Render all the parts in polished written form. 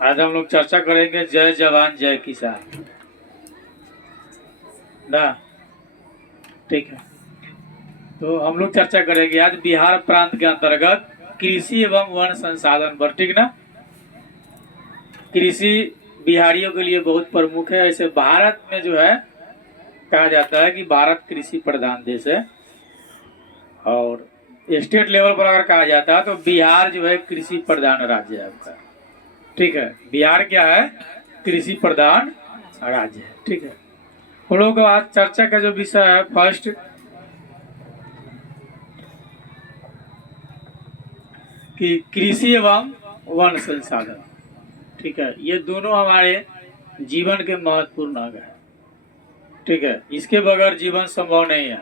आज हम लोग चर्चा करेंगे जय जवान जय किसान ना। ठीक है, तो हम लोग चर्चा करेंगे आज बिहार प्रांत के अंतर्गत कृषि एवं वन संसाधन पर। ठीक ना। कृषि बिहारियों के लिए बहुत प्रमुख है। ऐसे भारत में जो है कहा जाता है कि भारत कृषि प्रधान देश है, और स्टेट लेवल पर अगर कहा जाता है तो बिहार जो है कृषि प्रधान राज्य है आपका। ठीक है, बिहार क्या है? कृषि प्रधान राज्य है। ठीक है, हम लोग आज चर्चा का जो विषय है फर्स्ट कि कृषि एवं वन संसाधन। ठीक है, ये दोनों हमारे जीवन के महत्वपूर्ण अंग है। ठीक है, इसके बगैर जीवन संभव नहीं है।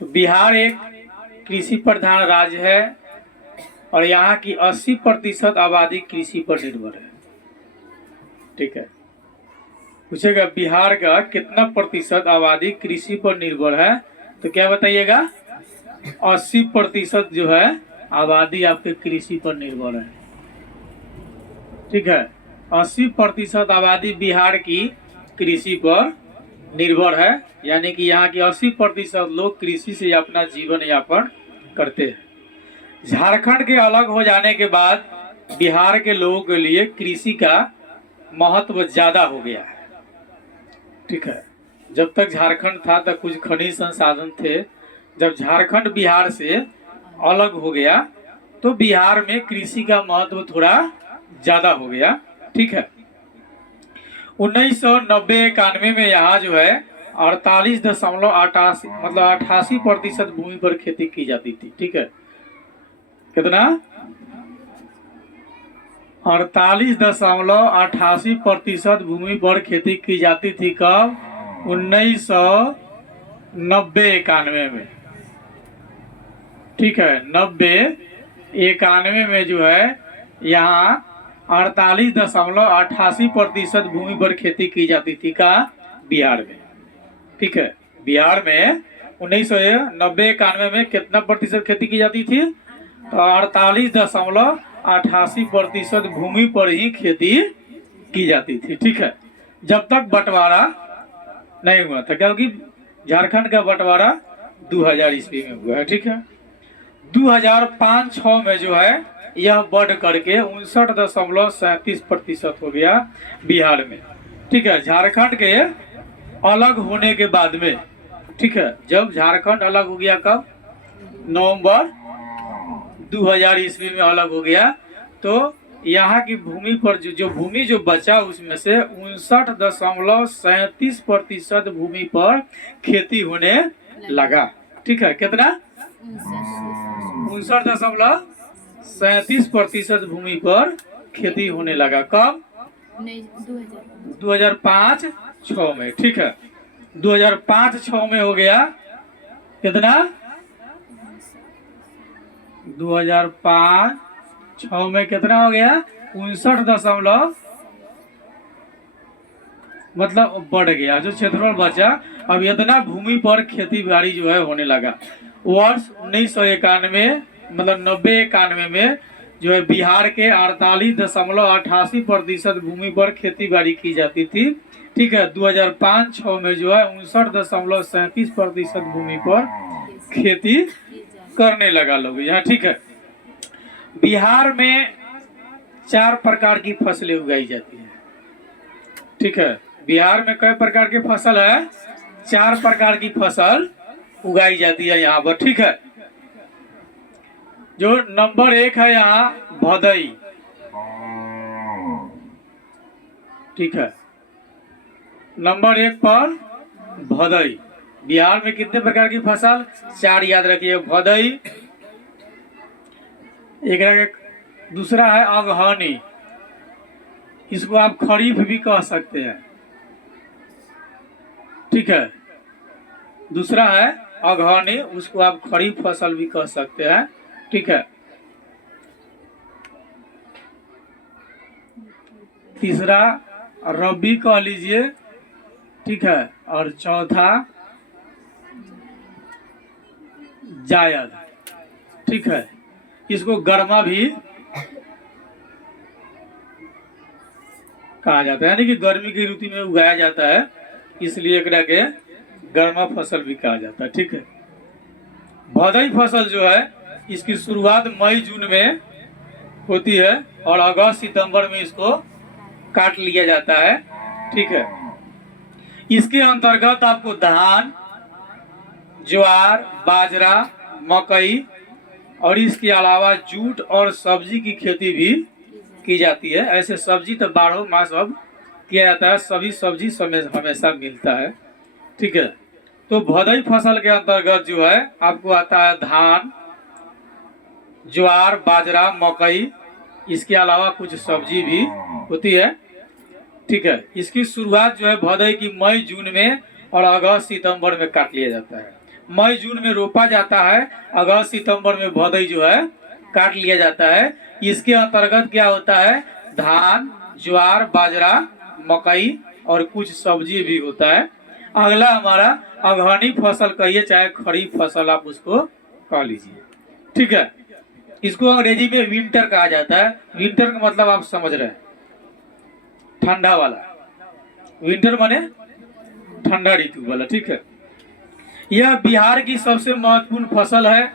तो बिहार एक कृषि प्रधान राज्य है और यहाँ की 80% आबादी कृषि पर निर्भर है। ठीक है, पूछेगा बिहार का कितना प्रतिशत आबादी कृषि पर निर्भर है, तो क्या बताइएगा? 80% जो है आबादी आपके कृषि पर निर्भर है। ठीक है, 80% आबादी बिहार की कृषि पर निर्भर है, यानी कि यहाँ की 80% लोग कृषि से अपना जीवन यापन करते हैं। झारखंड के अलग हो जाने के बाद बिहार के लोगों के लिए कृषि का महत्व ज्यादा हो गया है। ठीक है, जब तक झारखंड था तब कुछ खनिज संसाधन थे। जब झारखंड बिहार से अलग हो गया तो बिहार में कृषि का महत्व थोड़ा ज्यादा हो गया। ठीक है, 1990-91 में यहाँ जो है 48.88 मतलब 88% भूमि पर खेती की जाती थी। ठीक है, कितना? 48.88% भूमि पर खेती की जाती थी। कब? 1990-91 में। ठीक है, 90-91 में जो है यहाँ 48.88% भूमि पर खेती की जाती थी का बिहार में। ठीक है, बिहार में 1990-91 में कितना प्रतिशत खेती की जाती थी? तो 48.88% भूमि पर ही खेती की जाती थी। ठीक है, जब तक बंटवारा नहीं हुआ था, क्योंकि झारखंड का बंटवारा 2000 ईस्वी में हुआ है। ठीक है, 2005-06 में जो है यह बढ़ करके 59.37% हो गया बिहार में। ठीक है, झारखंड के अलग होने के बाद में। ठीक है, जब झारखंड अलग हो गया, कब? नवंबर 2000 ईस्वी में अलग हो गया, तो यहाँ की भूमि पर जो भूमि जो बचा उसमें से 59.37% भूमि पर खेती होने लगा। ठीक है, कितना? 59.37% भूमि पर खेती होने लगा। कब? 2005-06 में। ठीक है, 2005-06 में हो गया कितना? 2005-06 में कितना हो गया? 59 मतलब बढ़ गया जो क्षेत्रफल बचा। अब इतना भूमि पर खेती बाड़ी जो है होने लगा। वर्ष 1991 मतलब 90-91 में जो है बिहार के 48.88% भूमि पर खेती बाड़ी की जाती थी। ठीक है, 2005-06 में जो है 59.37% भूमि पर खेती करने लगा लोग यहाँ। ठीक है, बिहार में 4 प्रकार की फसलें उगाई जाती है। ठीक है, बिहार में कई प्रकार की फसल है? 4 प्रकार की फसल उगाई जाती है यहाँ पर। ठीक है, जो नंबर 1 है यहाँ भदई। ठीक है, नंबर 1 पर भदई। बिहार में कितने प्रकार की फसल? 4 याद रखिए। भदई, एक दूसरा है अगहनी, इसको आप खरीफ भी कह सकते हैं। ठीक है, दूसरा है अगहनी, उसको आप खरीफ फसल भी कह सकते हैं। ठीक है, तीसरा रबी कह लीजिए। ठीक है, और चौथा जायद। ठीक है, इसको गर्मा भी कहा जाता है, यानी कि गर्मी की ऋतु में उगाया जाता है, इसलिए एकरा के गर्मा फसल भी कहा जाता है। ठीक है। भदई फसल जो है इसकी शुरुआत मई जून में होती है और अगस्त सितंबर में इसको काट लिया जाता है। ठीक है। इसके अंतर्गत आपको धान, ज्वार, बाजरा, मकई और इसके अलावा जूट और सब्जी की खेती भी की जाती है। ऐसे सब्जी तो 12 मास अब किया जाता है, सभी सब्जी हमेशा मिलता है। ठीक है। तो भदई फसल के अंतर्गत जो है आपको आता है धान, ज्वार, बाजरा, मकई, इसके अलावा कुछ सब्जी भी होती है। ठीक है। इसकी शुरुआत जो है भदई की मई जून में और अगस्त सितंबर में काट लिया जाता है। मई जून में रोपा जाता है, अगस्त सितंबर में भदई जो है काट लिया जाता है। इसके अंतर्गत क्या होता है, धान, ज्वार, बाजरा, मकई और कुछ सब्जी भी होता है। अगला हमारा अगहनी फसल कहिए चाहे खरीफ फसल आप उसको कह लीजिए। ठीक है। इसको अंग्रेजी में विंटर कहा जाता है। विंटर का मतलब आप समझ रहे हैं, ठंडा वाला। विंटर माने ठंडा ऋतु वाला। ठीक है। यह बिहार की सबसे महत्वपूर्ण फसल है।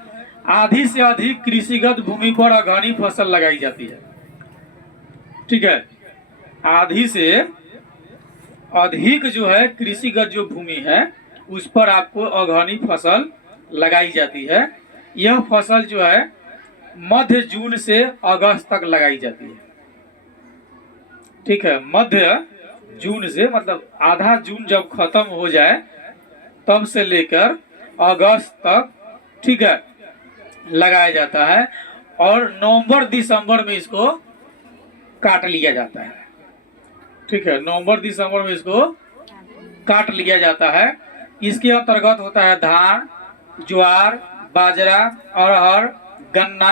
आधी से अधिक कृषिगत भूमि पर अगहनी फसल लगाई जाती है। ठीक है। आधी से अधिक जो है कृषिगत जो भूमि है उस पर आपको अगहनी फसल लगाई जाती है। यह फसल जो है मध्य जून से अगस्त तक लगाई जाती है। ठीक है। मध्य जून से मतलब आधा जून जब खत्म हो जाए तब से लेकर अगस्त तक, ठीक है, लगाया जाता है और नवंबर दिसंबर में इसको काट लिया जाता है। ठीक है। नवंबर दिसंबर में इसको काट लिया जाता है। इसके अंतर्गत होता है धान, ज्वार, बाजरा, अरहर, गन्ना,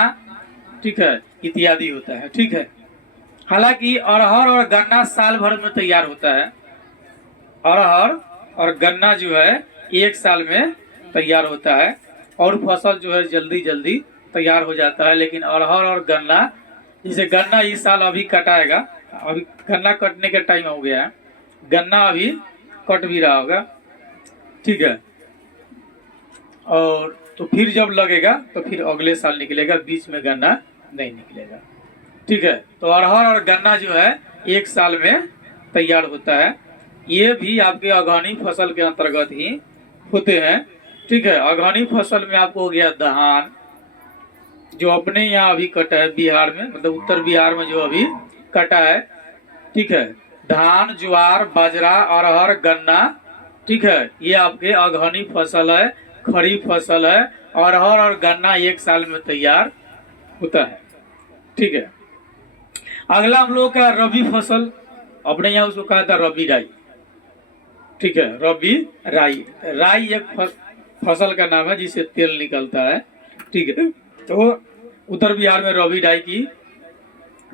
ठीक है, इत्यादि होता है। ठीक है। हालांकि अरहर और गन्ना साल भर में तैयार होता है। अरहर और गन्ना जो है एक साल में तैयार होता है और फसल जो है जल्दी जल्दी तैयार हो जाता है। लेकिन अरहर और गन्ना, जैसे गन्ना इस साल अभी कटाएगा, अभी गन्ना कटने का टाइम हो गया है, गन्ना अभी कट भी रहा होगा। ठीक है। और तो फिर जब लगेगा तो फिर अगले साल निकलेगा, बीच में गन्ना नहीं निकलेगा। ठीक है। तो अरहर और गन्ना जो है एक साल में तैयार होता है। ये भी आपके अगहनी फसल के अंतर्गत ही होते हैं। ठीक है। अगहनी फसल में आपको हो गया धान, जो अपने यहाँ अभी कटा है बिहार में, मतलब उत्तर बिहार में जो अभी कटा है। ठीक है। धान, ज्वार, बाजरा, अरहर, गन्ना, ठीक है, ये आपके अगहनी फसल है, खरीफ फसल है। अरहर और गन्ना एक साल में तैयार होता है। ठीक है। अगला हम लोग का रबी फसल, अपने यहाँ उसको कहा था रबी राई। ठीक है। रबी राई, राई एक फसल का नाम है जिससे तेल निकलता है। ठीक है। तो उत्तर बिहार में रबी राई की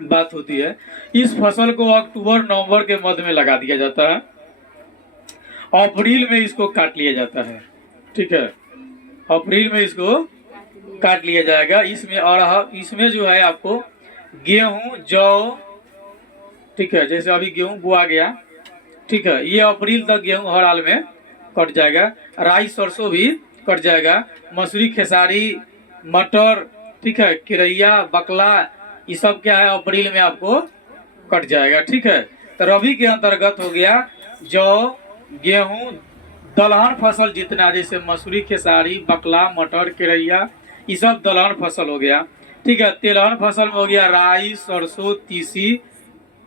बात होती है। इस फसल को अक्टूबर नवंबर के मध्य में लगा दिया जाता है, अप्रैल में इसको काट लिया जाता है। ठीक है। अप्रैल में इसको काट लिया जाएगा। इसमें अरहर, इसमें जो है आपको गेहूं, जौ, ठीक है, जैसे अभी गेहूं बोआ गया, ठीक है, ये अप्रैल तक गेहूं हर हाल में कट जाएगा। राई, सरसों भी कट जाएगा। मसूरी, खेसारी, मटर, ठीक है, किरैया, बकला, ये सब क्या है अप्रैल में आपको कट जाएगा। ठीक है। तो रबी के अंतर्गत हो गया जौ, गेहूं, दलहन फसल जितना, जैसे मसूरी, खेसारी, बकला, मटर, किरैया, ये सब दलहन फसल हो गया। ठीक है। तिलहन फसल में हो गया राई, सरसों, तीसी।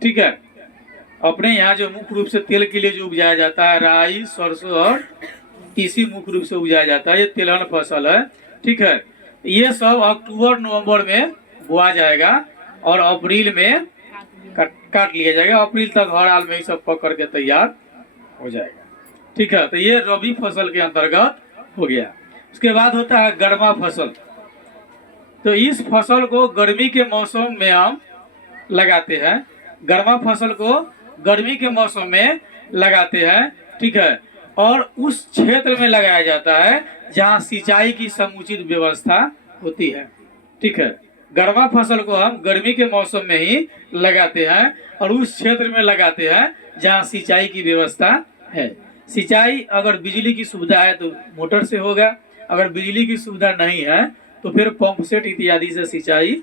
ठीक है। अपने यहाँ जो मुख्य रूप से तेल के लिए जो उपजाया जाता है, राई, सरसों और तीसी मुख्य रूप से उपजाया जाता है, ये तिलहन फसल है। ठीक है। ये सब अक्टूबर नवंबर में बोआ जाएगा और अप्रैल में काट लिया जाएगा। अप्रैल तक हर हाल में ये सब पक करके तैयार हो जाएगा। ठीक है। तो ये रबी फसल के अंतर्गत हो गया। उसके बाद होता है गर्मा फसल। तो इस फसल को गर्मी के मौसम में हम लगाते हैं। गर्मा फसल को गर्मी के मौसम में लगाते हैं। ठीक है। और उस क्षेत्र में लगाया जाता है जहां सिंचाई की समुचित व्यवस्था होती है। ठीक है। गर्मा फसल को हम गर्मी के मौसम में ही लगाते हैं और उस क्षेत्र में लगाते हैं जहाँ सिंचाई की व्यवस्था है। सिंचाई अगर बिजली की सुविधा है तो मोटर से होगा, अगर बिजली की सुविधा नहीं है तो फिर पंप सेट इत्यादि से सिंचाई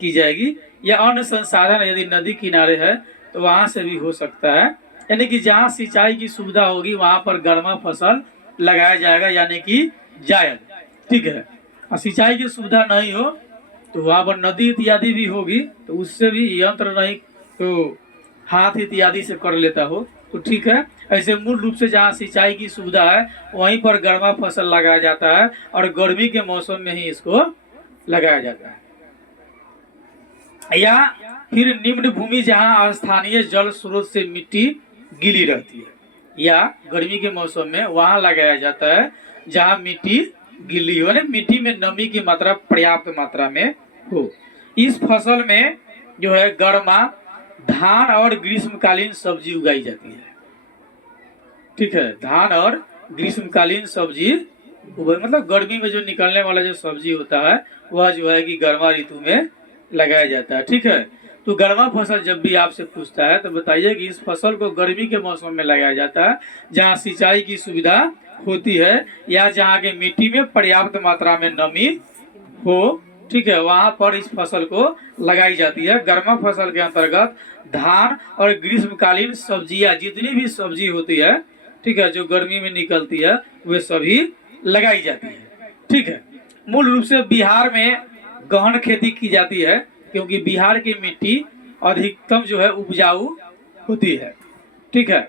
की जाएगी, या अन्य संसाधन यदि नदी किनारे है तो वहाँ से भी हो सकता है। यानी कि जहाँ सिंचाई की सुविधा होगी वहाँ पर गर्मा फसल लगाया जाएगा, यानी कि जायद। ठीक है, और सिंचाई की सुविधा नहीं हो तो वहाँ पर नदी इत्यादि भी होगी तो उससे भी यंत्र नहीं तो हाथ इत्यादि से कर लेता हो तो ठीक है। ऐसे मूल रूप से जहाँ सिंचाई की सुविधा है वहीं पर गर्मा फसल लगाया जाता है और गर्मी के मौसम में ही इसको लगाया जाता है। या फिर निम्न भूमि जहाँ स्थानीय जल स्रोत से मिट्टी गीली रहती है, या गर्मी के मौसम में वहाँ लगाया जाता है जहाँ मिट्टी गीली हो, मिट्टी में नमी की मात्रा पर्याप्त मात्रा में हो। इस फसल में जो है गर्मा धान और ग्रीष्मकालीन सब्जी उगाई जाती है। ठीक है, धान और ग्रीष्मकालीन सब्जी मतलब गर्मी में जो निकलने वाला जो सब्जी होता है वह जो है कि गर्मा ऋतु में लगाया जाता है। ठीक है, तो गर्मा फसल जब भी आपसे पूछता है तो बताइए कि इस फसल को गर्मी के मौसम में लगाया जाता है जहाँ सिंचाई की सुविधा होती है या जहाँ के मिट्टी में पर्याप्त मात्रा में नमी हो। ठीक है, वहाँ पर इस फसल को लगाई जाती है। गर्मा फसल के अंतर्गत धान और ग्रीष्मकालीन सब्जियां जितनी भी सब्जी होती है, ठीक है, जो गर्मी में निकलती है वे सभी लगाई जाती है। ठीक है, मूल रूप से बिहार में गहन खेती की जाती है क्योंकि बिहार की मिट्टी अधिकतम जो है उपजाऊ होती है। ठीक है,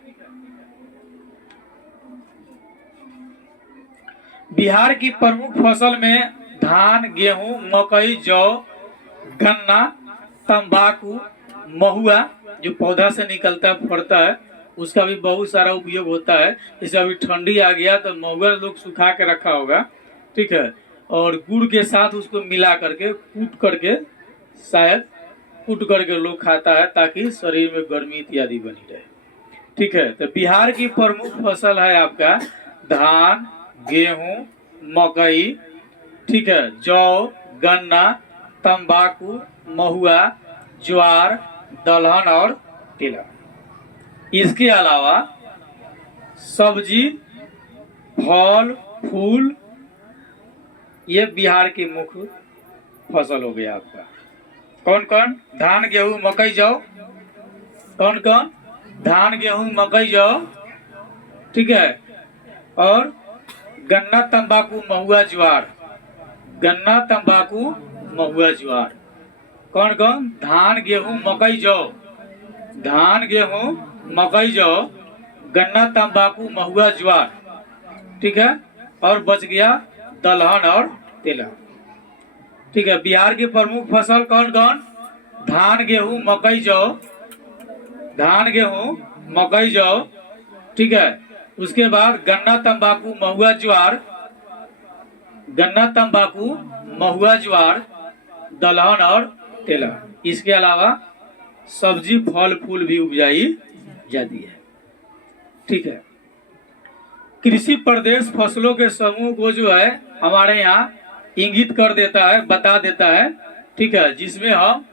बिहार की प्रमुख फसल में धान, गेहूं, मकई, जौ, गन्ना, तंबाकू, महुआ जो पौधा से निकलता है फड़ता है उसका भी बहुत सारा उपयोग होता है। जैसे अभी ठंडी आ गया तो महुआ लोग सुखा के रखा होगा। ठीक है, और गुड़ के साथ उसको मिला करके कूट करके शायद कूट करके लोग खाता है ताकि शरीर में गर्मी इत्यादि बनी रहे। ठीक है, तो बिहार की प्रमुख फसल है आपका धान, गेहूं, मकई, ठीक है, जौ, गन्ना, तंबाकू, महुआ, ज्वार, दलहन और तिलहन। इसके अलावा सब्जी, फल, फूल, ये बिहार की मुख्य फसल हो गया आपका। कौन कौन? धान, गेहूं, मकई, जौ। कौन कौन? धान, गेहूं, मकई, जौ। ठीक है, और गन्ना, तंबाकू, महुआ, ज्वार। गन्ना, तंबाकू, महुआ, ज्वार। कौन कौन? धान, गेहूं, मकई, जौ। धान, गेहूं, मकई, जौ, गन्ना, तंबाकू, महुआ, ज्वार। ठीक है, और बच गया दलहन और तिलहन। ठीक है, बिहार की प्रमुख फसल कौन कौन? धान, गेहूं, मकई, जौ। धान, गेहूं, मकई, जौ। ठीक है, उसके बाद गन्ना, तंबाकू, महुआ, ज्वार। गन्ना, तंबाकू, महुआ, ज्वार, दलहन और तिलहन। इसके अलावा सब्जी, फल, फूल भी उपजाई जाती है। ठीक है, कृषि प्रदेश फसलों के समूह को जो है हमारे यहाँ इंगित कर देता है, बता देता है। ठीक है, जिसमें हम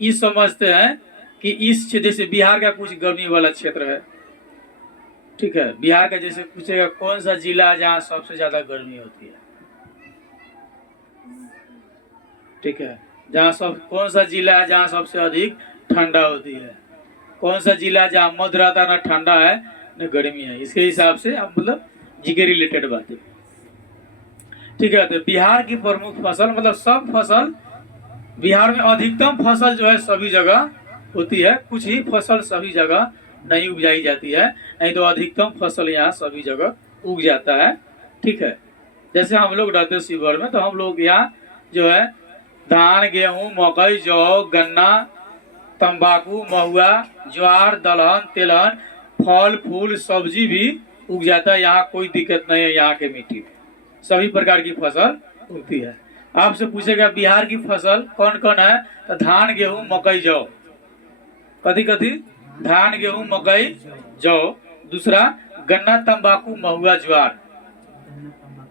ये समझते हैं कि इस जैसे बिहार का कुछ गर्मी वाला क्षेत्र है। ठीक है, बिहार का जैसे पूछेगा कौन सा जिला है जहाँ सबसे ज्यादा गर्मी होती है। ठीक है, जहाँ सब कौन सा जिला है जहाँ सबसे अधिक ठंडा होती है। कौन सा जिला जहाँ मध्य रहता है, न ठंडा है न गर्मी है। इसके हिसाब से आप मतलब जी के रिलेटेड बात है। ठीक है, तो बिहार की प्रमुख फसल मतलब सब फसल बिहार में अधिकतम फसल जो है सभी जगह होती है। कुछ ही फसल सभी जगह नहीं उपजाई जाती है, नहीं तो अधिकतम फसल यहाँ सभी जगह उग जाता है। ठीक है, जैसे हम लोग रहते शिवहर में तो हम लोग यहाँ जो है धान, गेहूं, मकई, जौ, गन्ना, तंबाकू, महुआ, ज्वार, दलहन, तिलहन, फल, फूल, सब्जी भी उग जाता है। यहाँ कोई दिक्कत नहीं है, यहाँ के मिट्टी में सभी प्रकार की फसल उगती है। आपसे पूछेगा बिहार की फसल कौन कौन है तो धान, गेहूं, मकई, जौ। कथी कथी? धान, गेहूं, मकई, जौ। दूसरा गन्ना, तंबाकू, महुआ, ज्वार।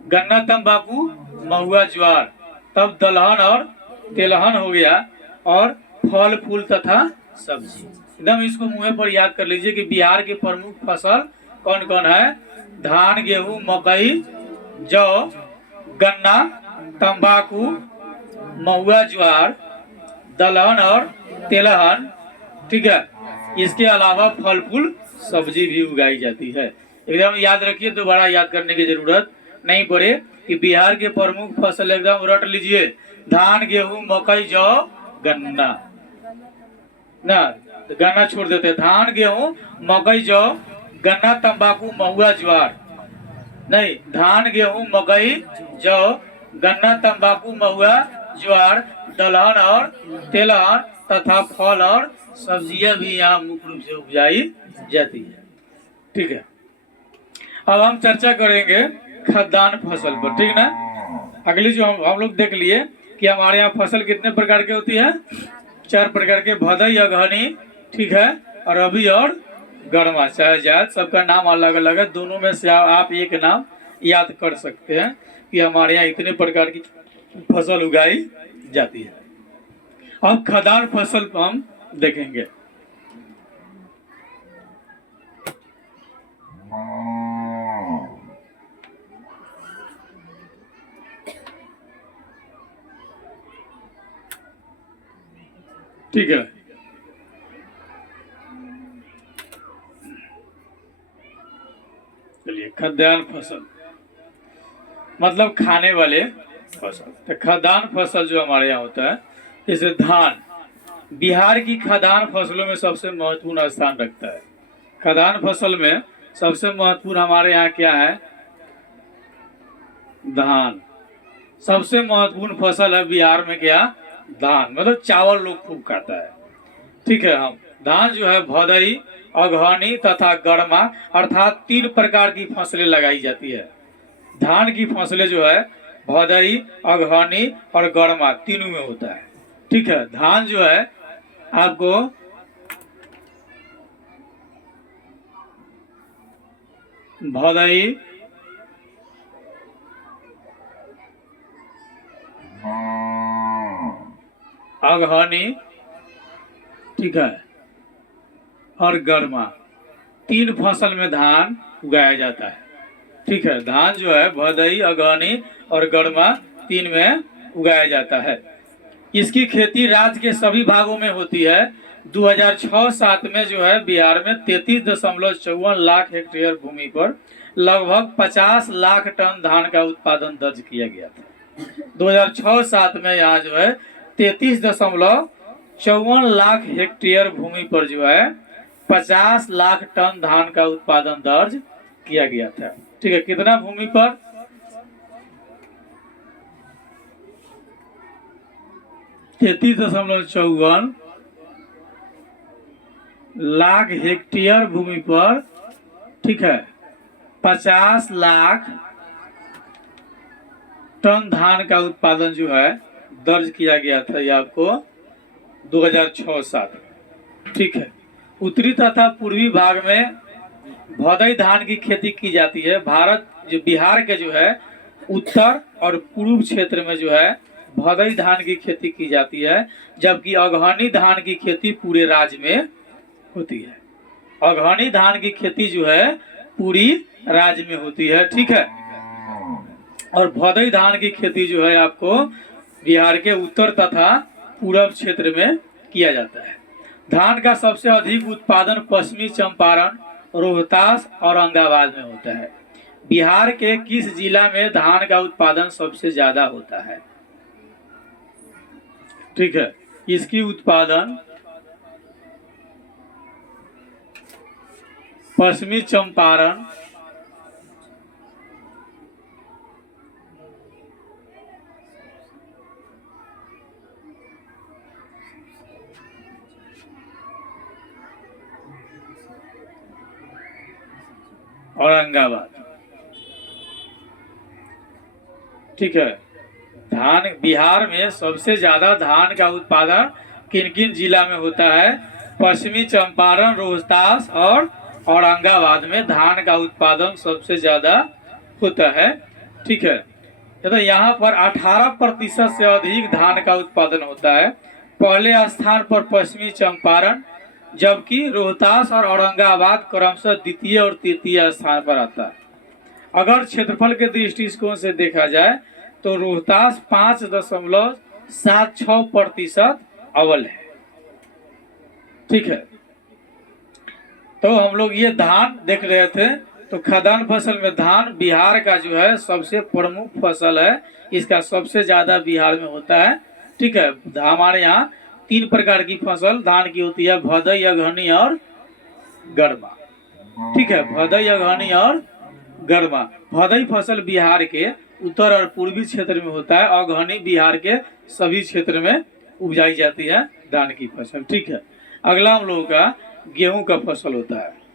गन्ना, तंबाकू, महुआ, ज्वार। तब दलहन और तिलहन हो गया, और फल, फूल तथा सब्जी। एकदम इसको मुंह पर याद कर लीजिए कि बिहार की प्रमुख फसल कौन कौन है। धान, गेहूं, मकई, जौ, गन्ना, तंबाकू, महुआ, ज्वार, दलहन और तेलहन। ठीक है, इसके अलावा फल फूल सब्जी भी उगाई जाती है। एकदम याद रखिए, दोबारा याद करने की जरूरत नहीं पड़े कि बिहार के प्रमुख फसल एकदम रट लीजिए। धान, गेहूं, मकई, जौ, गन्ना। ना, तो गन्ना छोड़ देते हैं। धान, गेहूं, मकई, जौ, गन्ना, तंबाकू, महुआ, ज्वार। नहीं, धान, गेहूं, मकई, जौ, गन्ना, तंबाकू, महुआ, ज्वार, दलहन और तेलहन तथा फल और सब्जियां भी यहाँ मुख्य रूप से उपजाई जाती है। ठीक है, अब हम चर्चा करेंगे खाद्यान्न फसल पर। ठीक ना, अगली जो हम लोग देख लिए कि हमारे यहाँ फसल कितने प्रकार की होती है। 4 प्रकार के, भदई, अगहनी, ठीक है, और रबी और गरमा, चाहे जायद, सबका नाम अलग अलग है। दोनों में से आप एक नाम याद कर सकते हैं कि हमारे यहाँ इतने प्रकार की फसल उगाई जाती है। अब खाद्यान्न फसल हम देखेंगे। ठीक है, चलिए, खाद्यान्न फसल मतलब खाने वाले फसल। तो खाद्यान्न फसल जो हमारे यहाँ होता है, जैसे धान, बिहार की खाद्यान्न फसलों में सबसे महत्वपूर्ण स्थान रखता है। खाद्यान्न फसल में सबसे महत्वपूर्ण हमारे यहाँ क्या है, धान। सबसे महत्वपूर्ण फसल है बिहार में क्या, धान। मतलब चावल लोग खूब खाता है। ठीक है, हम धान जो है भदई, अगहनी तथा गरमा अर्थात 3 प्रकार की फसलें लगाई जाती है। धान की फसलें जो है भदई, अगहनी और गरमा तीनों में होता है। ठीक है, धान जो है आपको भदई, अगहनी, ठीक है, और गरमा 3 फसल में धान उगाया जाता है। ठीक है, धान जो है भदई, अगहनी और गरमा 3 में उगाया जाता है। इसकी खेती राज्य के सभी भागों में होती है। 2006-07 में जो है बिहार में 33.54 लाख हेक्टेयर भूमि पर लगभग 50 लाख टन धान का उत्पादन दर्ज किया गया था। 2006-07 में यहाँ जो है 33.54 लाख हेक्टेयर भूमि पर जो है 50 लाख टन धान का उत्पादन दर्ज किया गया था। ठीक है, कितना भूमि पर, 33.54 लाख हेक्टेयर भूमि पर। ठीक है, 50 लाख टन धान का उत्पादन जो है दर्ज किया गया था, ये आपको 2006-07। ठीक है, उत्तरी तथा पूर्वी भाग में भदई धान की खेती की जाती है। भारत जो बिहार के जो है उत्तर और पूर्व क्षेत्र में जो है भदई धान की खेती की जाती है, जबकि अगहनी धान की खेती पूरे राज्य में होती है। अगहनी धान की खेती जो है पूरी राज्य में होती है। ठीक है, और भदई धान की खेती जो है आपको बिहार के उत्तर तथा पूर्व क्षेत्र में किया जाता है। धान का सबसे अधिक उत्पादन पश्चिमी चंपारण, रोहतास और औरंगाबाद में होता है। बिहार के किस जिला में धान का उत्पादन सबसे ज्यादा होता है। ठीक है, इसकी उत्पादन पश्चिमी चंपारण, औरंगाबाद। ठीक है, धान बिहार में सबसे ज्यादा धान का उत्पादन किन किन जिला में होता है। पश्चिमी चंपारण, रोहतास और औरंगाबाद में धान का उत्पादन सबसे ज्यादा होता है। ठीक है, तो यहाँ पर 18% से अधिक धान का उत्पादन होता है। पहले स्थान पर पश्चिमी चंपारण जबकि रोहतास और औरंगाबाद क्रमशः द्वितीय और तृतीय स्थान पर आता है। अगर क्षेत्रफल के दृष्टिकोण से देखा जाए तो रोहतास 5.76% अव्वल है। ठीक है, तो हम लोग ये धान देख रहे थे, तो खाद्यान्न फसल में धान बिहार का जो है सबसे प्रमुख फसल है, इसका सबसे ज्यादा बिहार में होता है। ठीक है, हमारे यहाँ 3 प्रकार की फसल धान की होती है, भदई, अगहनी और गरमा। ठीक है, भदई, अगहनी और गरमा। भदई फसल बिहार के उत्तर और पूर्वी क्षेत्र में होता है, अगहनी बिहार के सभी क्षेत्र में उपजाई जाती है धान की फसल। ठीक है, अगला हम लोगों का गेहूं का फसल होता है।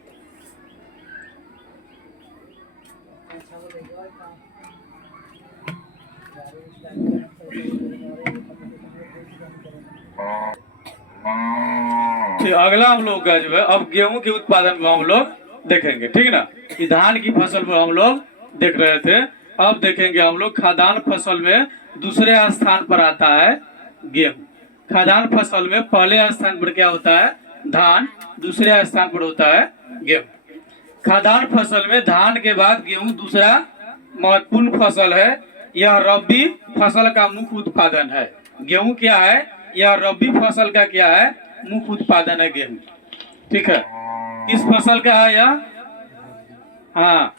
तो अगला हम लोग का जो है अब गेहूं के उत्पादन को हम लोग देखेंगे। ठीक है ना, कि धान की फसल को हम लोग देख रहे थे, अब देखेंगे हम लोग खाद्यान्न फसल में दूसरे स्थान पर आता है गेहूं। खाद्यान्न फसल में पहले स्थान पर क्या होता है? धान। दूसरे स्थान पर होता है गेहूं। खाद्यान्न फसल में धान के बाद गेहूं दूसरा महत्वपूर्ण फसल है। यह रबी फसल का मुख्य उत्पादन है। गेहूं क्या है? यह रबी फसल का क्या है? मुख्य उत्पादन है गेहूं। ठीक है, किस फसल का है यह? हाँ,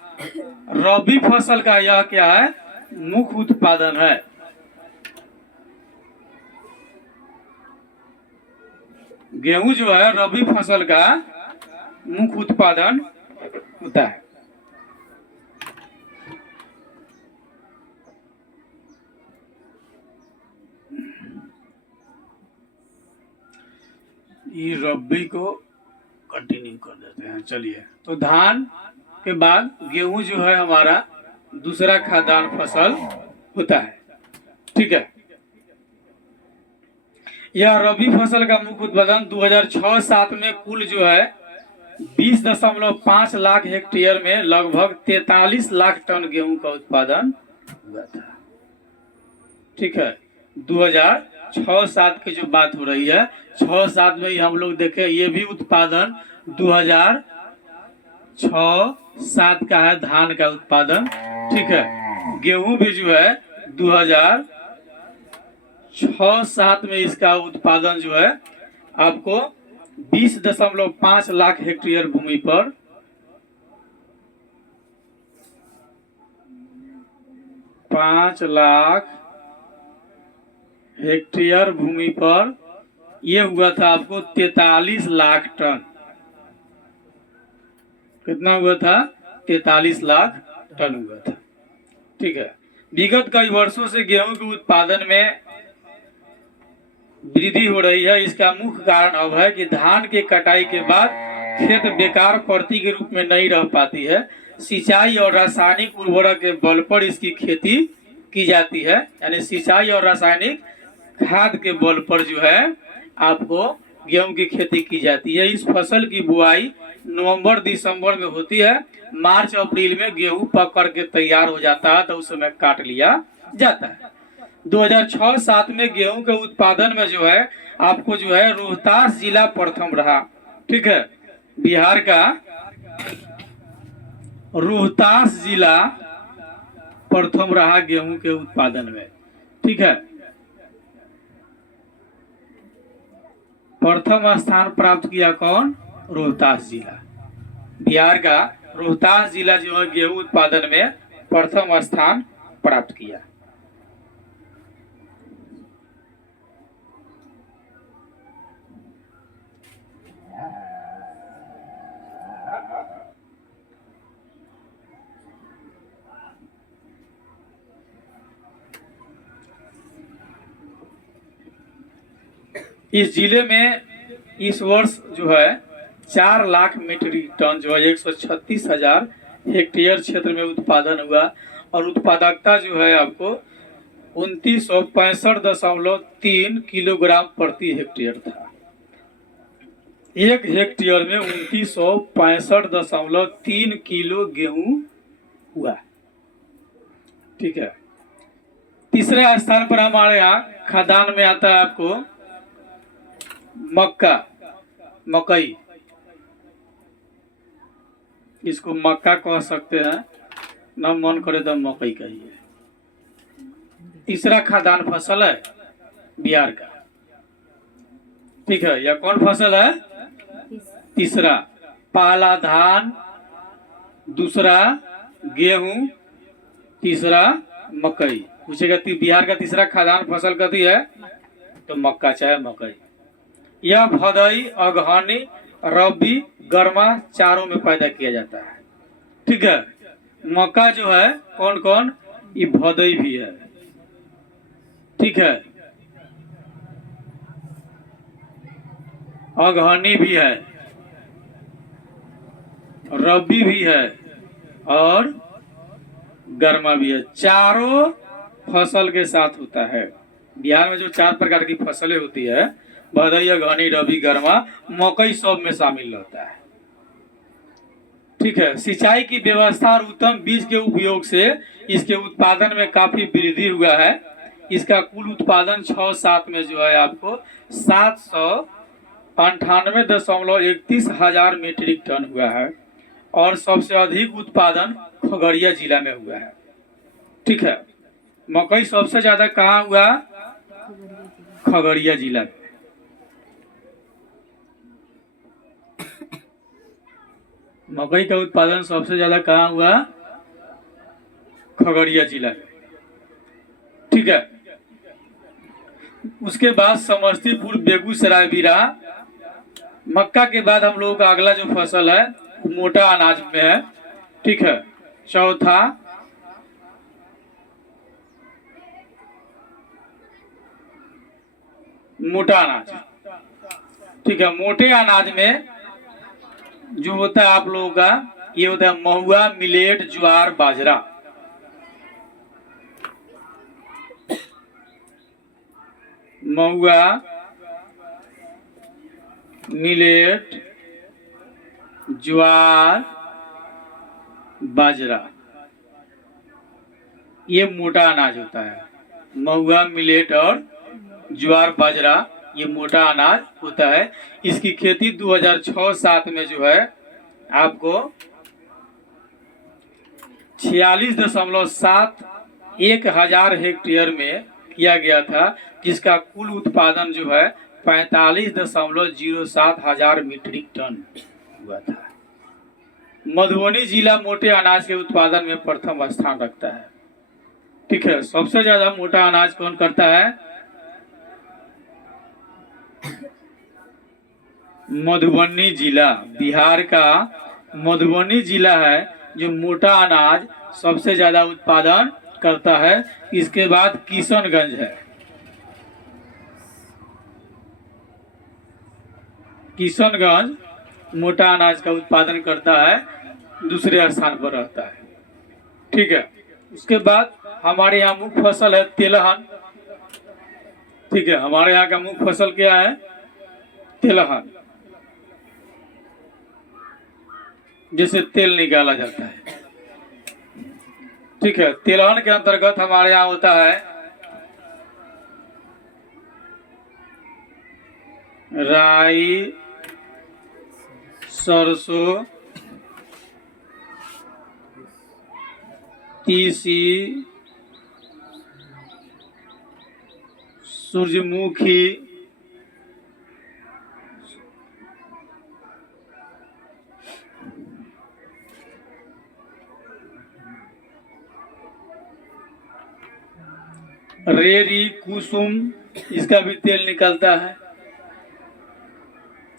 रबी फसल का यह क्या है? मुख्य उत्पादन है। गेहूं जो है रबी फसल का मुख्य उत्पादन होता है। ये रबी को कंटिन्यू कर देते हैं। चलिए, तो धान के बाद गेहूं जो है हमारा दूसरा खाद्यान्न फसल होता है। ठीक है, यह रबी फसल का मुख्य उत्पादन 2006-07 में कुल जो है 20.5 लाख हेक्टेयर में लगभग 43 लाख टन गेहूं का उत्पादन हुआ था। ठीक है, 2006-07 की जो बात हो रही है, 6-7 में ही हम लोग देखे, ये भी उत्पादन 2006-07 का है धान का उत्पादन। ठीक है, गेहूं भी जो है 2006-07 में इसका उत्पादन जो है आपको 20.5 लाख हेक्टेयर भूमि पर 5 लाख हेक्टेयर भूमि पर यह हुआ था आपको 43 लाख टन। कितना हुआ था? 43 लाख टन हुआ था। ठीक है, विगत कई वर्षों से गेहूं के उत्पादन में वृद्धि हो रही है। इसका मुख्य कारण अब है कि धान के कटाई के बाद खेत बेकार पड़ती के रूप में नहीं रह पाती है। सिंचाई और रासायनिक उर्वरक के बल पर इसकी खेती की जाती है, यानी सिंचाई और रासायनिक खाद के बल पर जो है आपको गेहूं की खेती की जाती है। इस फसल की बुआई नवंबर-दिसंबर में होती है। मार्च-अप्रैल में गेहूं पक करके तैयार हो जाता है, तो उस समय काट लिया जाता है। 2006-07 में गेहूं के उत्पादन में जो है आपको जो है रोहतास जिला प्रथम रहा। ठीक है, बिहार का रोहतास जिला प्रथम रहा गेहूं के उत्पादन में। ठीक है, प्रथम स्थान प्राप्त किया कौन? रोहतास जिला। बिहार का रोहतास जिला जो है गेहूं उत्पादन में प्रथम स्थान प्राप्त किया। इस जिले में इस वर्ष जो है 4 लाख मीट्रिक टन जो है 136,000 हेक्टेयर क्षेत्र में उत्पादन हुआ, और उत्पादकता जो है आपको 2965.3 किलोग्राम प्रति हेक्टेयर था। 1 हेक्टेयर में 2965.3 किलो गेहूं हुआ। ठीक है, तीसरे स्थान पर हमारे यहाँ खाद्यान्न में आता है आपको मक्का। मकई, इसको मक्का कह सकते हैं, न मन करे तो मकई कहिए। तीसरा खाद्यान्न फसल है बिहार का, ठीक है। यह कौन फसल है? तीसरा। पहला धान, दूसरा गेहूं, तीसरा मकई। पूछेगा बिहार का तीसरा खाद्यान्न फसल कथी है, तो मक्का चाहे मकई। यह भदई, अगहनी, रबी, गर्मा चारों में पैदा किया जाता है, ठीक है। मक्का जो है कौन कौन, ये भदई भी है, ठीक है, अगहनी भी है, रबी भी है और गर्मा भी है। चारों फसल के साथ होता है। बिहार में जो 4 प्रकार की फसलें होती है, भदई, अगहनी, रबी, गर्मा, मकई सब में शामिल रहता है, ठीक है। सिंचाई की व्यवस्था और उत्तम बीज के उपयोग से इसके उत्पादन में काफी वृद्धि हुआ है। इसका कुल उत्पादन 6-7 में जो है आपको 798.31 हजार मीट्रिक टन हुआ है और सबसे अधिक उत्पादन खगड़िया जिला में हुआ है, ठीक है। मकई सबसे ज्यादा कहाँ हुआ? खगड़िया जिला में। मकई का उत्पादन सबसे ज्यादा कहाँ हुआ? खगड़िया जिला में, ठीक है। उसके बाद समस्तीपुर, बेगूसराय भी रहा। मक्का के बाद हम लोगों का अगला जो फसल है वो मोटा अनाज में है, ठीक है। चौथा मोटा अनाज, ठीक है। मोटे अनाज में जो होता है आप लोगों का, ये होता है महुआ, मिलेट, ज्वार, बाजरा। महुआ, मिलेट, ज्वार, बाजरा, ये मोटा अनाज होता है। महुआ, मिलेट और ज्वार, बाजरा ये मोटा अनाज होता है। इसकी खेती 2006-07 में जो है आपको 46.71 हजार हेक्टेयर में किया गया था, जिसका कुल उत्पादन जो है 45.07 हजार मीट्रिक टन हुआ था। मधुबनी जिला मोटे अनाज के उत्पादन में प्रथम स्थान रखता है, ठीक है। सबसे ज्यादा मोटा अनाज कौन करता है? मधुबनी जिला, बिहार का मधुबनी जिला है जो मोटा अनाज सबसे ज्यादा उत्पादन करता है। इसके बाद किशनगंज है, किशनगंज मोटा अनाज का उत्पादन करता है, दूसरे स्थान पर रहता है, ठीक है। उसके बाद हमारे यहाँ मुख्य फसल है तेलहन, ठीक है। हमारे यहाँ का मुख्य फसल क्या है? तेलहन, जिससे तेल निकाला जाता है, ठीक है। तेलहन के अंतर्गत हमारे यहाँ होता है राई, सरसों, तीसी, सूरजमुखी, रेरी, कुसुम, इसका भी तेल निकलता है।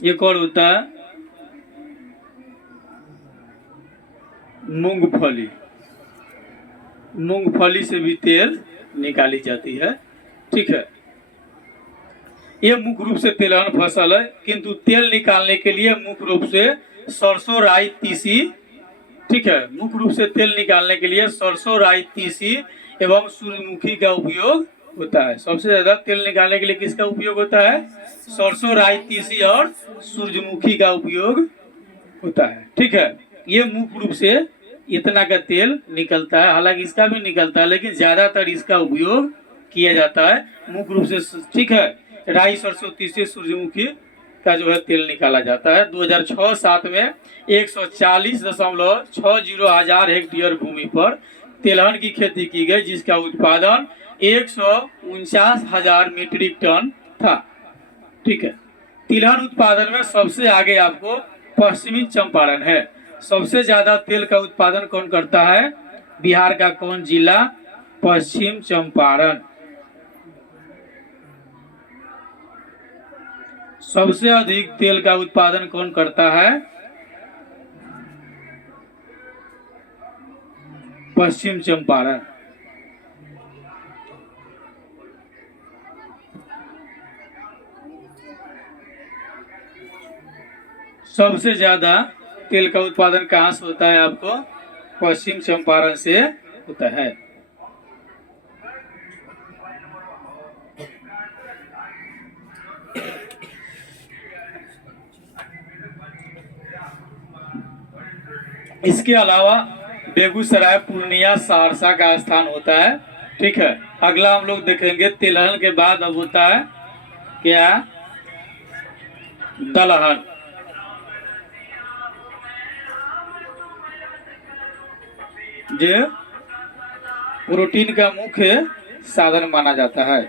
एक और होता है मूंगफली, मूंगफली से भी तेल निकाली जाती है, ठीक है। ये मुख्य रूप से तेलहन फसल है, किंतु तेल निकालने के लिए मुख्य रूप से सरसों, राई, तीसी, ठीक है। मुख्य रूप से तेल निकालने के लिए सरसों, राई, तीसी एवं सूरजमुखी का उपयोग होता है। सबसे ज्यादा तेल निकालने के लिए किसका उपयोग होता है? सरसों, राई, तीसी और सूरजमुखी का उपयोग होता है, ठीक है। ये मुख्य रूप से इतना का तेल निकलता है, हालांकि इसका भी निकलता है लेकिन ज्यादातर इसका उपयोग किया जाता है मुख्य रूप से, ठीक है। राई, सरसों, तीसी, सूरजमुखी का जो है तेल निकाला जाता है। 2006-07 में 140.60 हजार हेक्टेयर भूमि पर तिलहन की खेती की गई, जिसका उत्पादन 149,000 मीट्रिक टन था। ठीक है, तिलहन उत्पादन में सबसे आगे आपको पश्चिमी चंपारण है। सबसे ज्यादा तेल का उत्पादन कौन करता है? बिहार का कौन जिला? पश्चिम चंपारण। सबसे अधिक तेल का उत्पादन कौन करता है? पश्चिम चंपारण। सबसे ज्यादा तेल का उत्पादन कहाँ से होता है? आपको पश्चिम चंपारण से होता है। इसके अलावा बेगूसराय, पूर्णिया, सहरसा का स्थान होता है। ठीक है, अगला हम लोग देखेंगे तिलहन के बाद अब होता है क्या? दलहन। जो प्रोटीन का मुख्य साधन माना जाता है।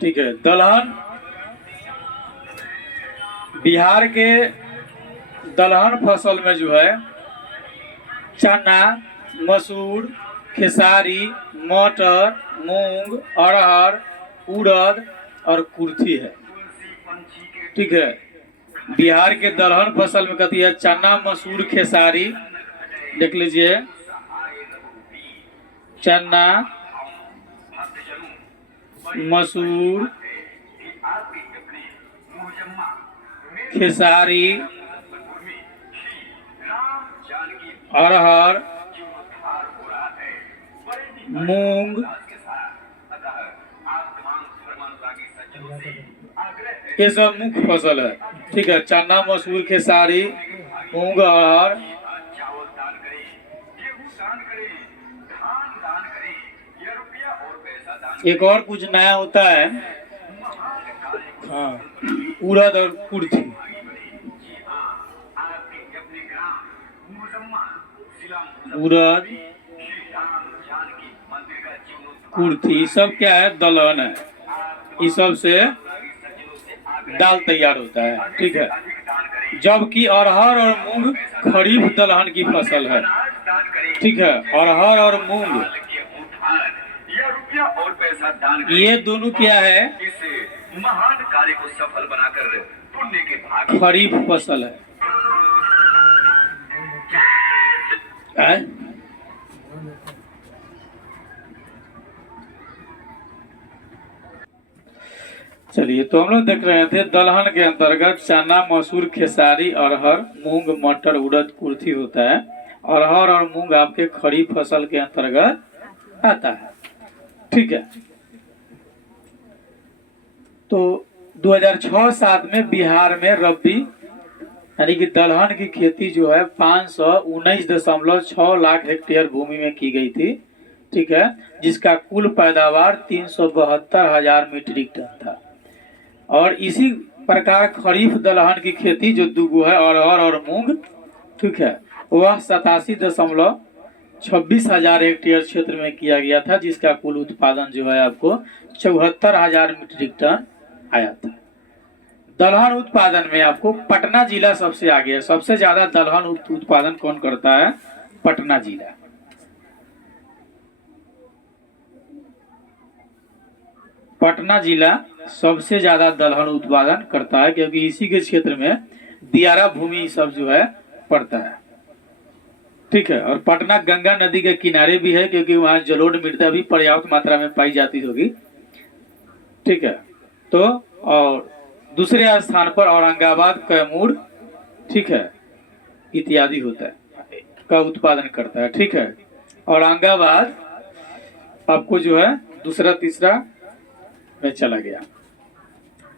ठीक है, दलहन बिहार के दलहन फसल में जो है चना, मसूर, खेसारी, मटर, मूंग, अरहर, उड़द और कुर्थी है। ठीक है, बिहार के दलहन फसल में कथी है? चना, मसूर, खेसारी, देख लीजिए, चना, मसूर, खेसारी, अरहर, मूंग, ये सब मुख्य फसल है। ठीक है, चना, मसूर, खेसारी, मूंग, अरहर। एक और कुछ नया होता है, हाँ, उड़द और कुर्थी। उड़द, कुर्थी सब क्या है? दलहन है। इस सब से दाल तैयार होता है। ठीक है, जबकि अरहर और मूंग खरीफ दलहन की फसल है। ठीक है, अरहर और मूंग ये दोनों क्या है? महान कार्य को सफल बनाकर पुण्य के भाग खरीफ फसल है। चलिए, तो हम लोग देख रहे थे दलहन के अंतर्गत चना, मसूर, खेसारी, अरहर, मूंग, मटर, उड़द, कुर्थी होता है। अरहर और मूंग आपके खरीफ फसल के अंतर्गत आता है। ठीक है, तो 2006-07 में बिहार में रबी यानी कि दलहन की खेती जो है 519.6 लाख हेक्टेयर भूमि में की गई थी। ठीक है, जिसका कुल पैदावार 372,000 मीट्रिक टन था। और इसी प्रकार खरीफ दलहन की खेती जो दुगो है, अरहर और मूंग, ठीक है, वह 87.26 हजार हेक्टेयर क्षेत्र में किया गया था, जिसका कुल उत्पादन जो है आपको 74,000 मीट्रिक टन आया था। दलहन उत्पादन में आपको पटना जिला सबसे आगे है। सबसे ज्यादा दलहन उत्पादन कौन करता है? पटना जिला। पटना जिला सबसे ज्यादा दलहन उत्पादन करता है, क्योंकि इसी के क्षेत्र में दियारा भूमि सब जो है पड़ता है। ठीक है, और पटना गंगा नदी के किनारे भी है, क्योंकि वहां जलोढ़ मृदा भी पर्याप्त मात्रा में पाई जाती होगी। ठीक है, तो और दूसरे स्थान पर औरंगाबाद, कैमूर, ठीक है, इत्यादि होता है का उत्पादन करता है। ठीक है, औरंगाबाद आपको जो है दूसरा तीसरा में चला गया।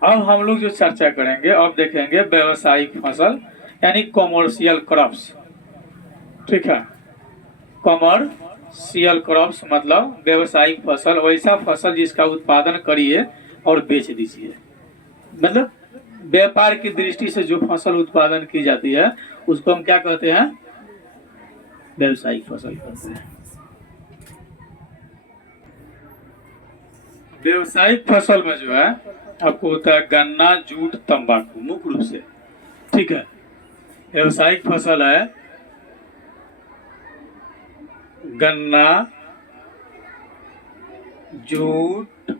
अब हम लोग जो चर्चा करेंगे, अब देखेंगे व्यावसायिक फसल यानी कॉमर्शियल क्रॉप्स। ठीक है, कॉमर्शियल क्रॉप्स मतलब व्यावसायिक फसल, वैसा फसल जिसका उत्पादन करिए और बेच दीजिए। मतलब व्यापार की दृष्टि से जो फसल उत्पादन की जाती है उसको हम क्या कहते हैं? व्यावसायिक फसल कहते हैं। व्यावसायिक फसल में जो है आपको होता है गन्ना, जूट, तंबाकू मुख्य रूप से। ठीक है, व्यावसायिक फसल है गन्ना, जूट,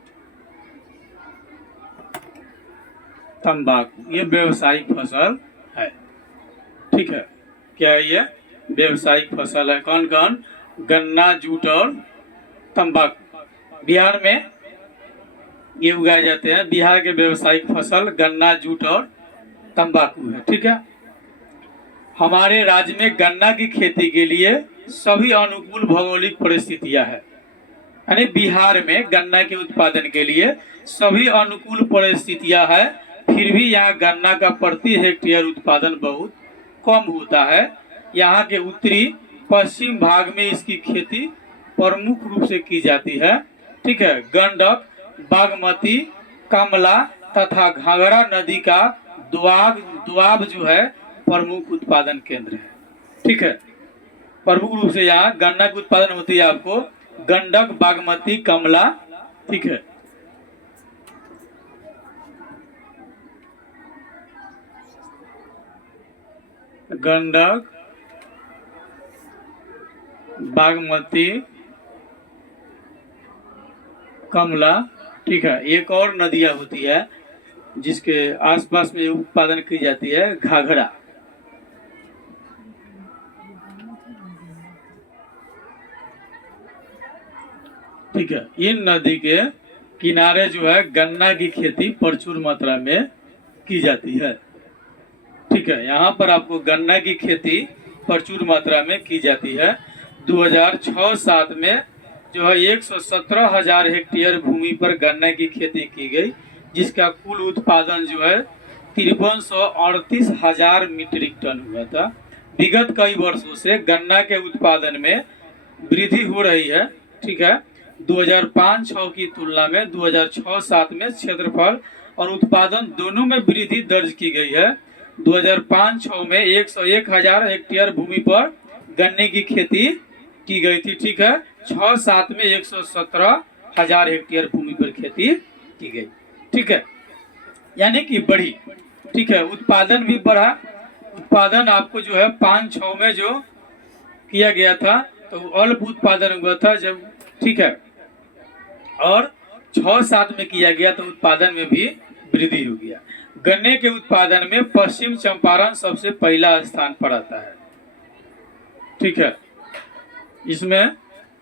तंबाकू, ये व्यावसायिक फसल है। ठीक है, क्या है ये? व्यावसायिक फसल है। कौन कौन? गन्ना, जूट और तंबाकू। बिहार में ये उगाए जाते हैं। बिहार के व्यावसायिक फसल गन्ना, जूट और तंबाकू है। ठीक है, हमारे राज्य में गन्ना की खेती के लिए सभी अनुकूल भौगोलिक परिस्थितियां है। यानी बिहार में गन्ना के उत्पादन के लिए सभी अनुकूल परिस्थितियां है, फिर भी यहाँ गन्ना का प्रति हेक्टेयर उत्पादन बहुत कम होता है। यहाँ के उत्तरी पश्चिम भाग में इसकी खेती प्रमुख रूप से की जाती है। ठीक है, गंडक, बागमती, कमला तथा घाघरा नदी का दोआब जो है प्रमुख उत्पादन केंद्र है। ठीक है, प्रमुख रूप से यहाँ गन्ना की उत्पादन होती है आपको गंडक, बागमती, कमला। ठीक है, गंडक, बागमती, कमला। ठीक है, एक और नदियां होती है जिसके आसपास में उत्पादन की जाती है, घाघरा। ठीक है, इन नदी के किनारे जो है गन्ना की खेती प्रचुर मात्रा में की जाती है। ठीक है, यहाँ पर आपको गन्ना की खेती प्रचुर मात्रा में की जाती है। 2006-07 में जो है 117,000 हेक्टेयर भूमि पर गन्ना की खेती की गई, जिसका कुल उत्पादन जो है 5338,000 मीट्रिक टन हुआ था। विगत कई वर्षों से गन्ना के उत्पादन में वृद्धि हो रही है। ठीक है, 2005-06 की तुलना में 2006-07 में क्षेत्रफल और उत्पादन दोनों में वृद्धि दर्ज की गई है। 2005-06 में 101,000 हेक्टेयर भूमि पर गन्ने की खेती की गई थी। ठीक है, 6-7 में 117,000 हेक्टेयर भूमि पर खेती की गई। ठीक है, यानी कि बढ़ी। ठीक है, उत्पादन भी बढ़ा। उत्पादन आपको जो है 5-6 में जो किया गया था तो अल्प उत्पादन हुआ था जब। ठीक है, और 6-7 में किया गया तो उत्पादन में भी वृद्धि हो गया। गन्ने के उत्पादन में पश्चिम चंपारण सबसे पहला स्थान पर आता है। ठीक है, इसमें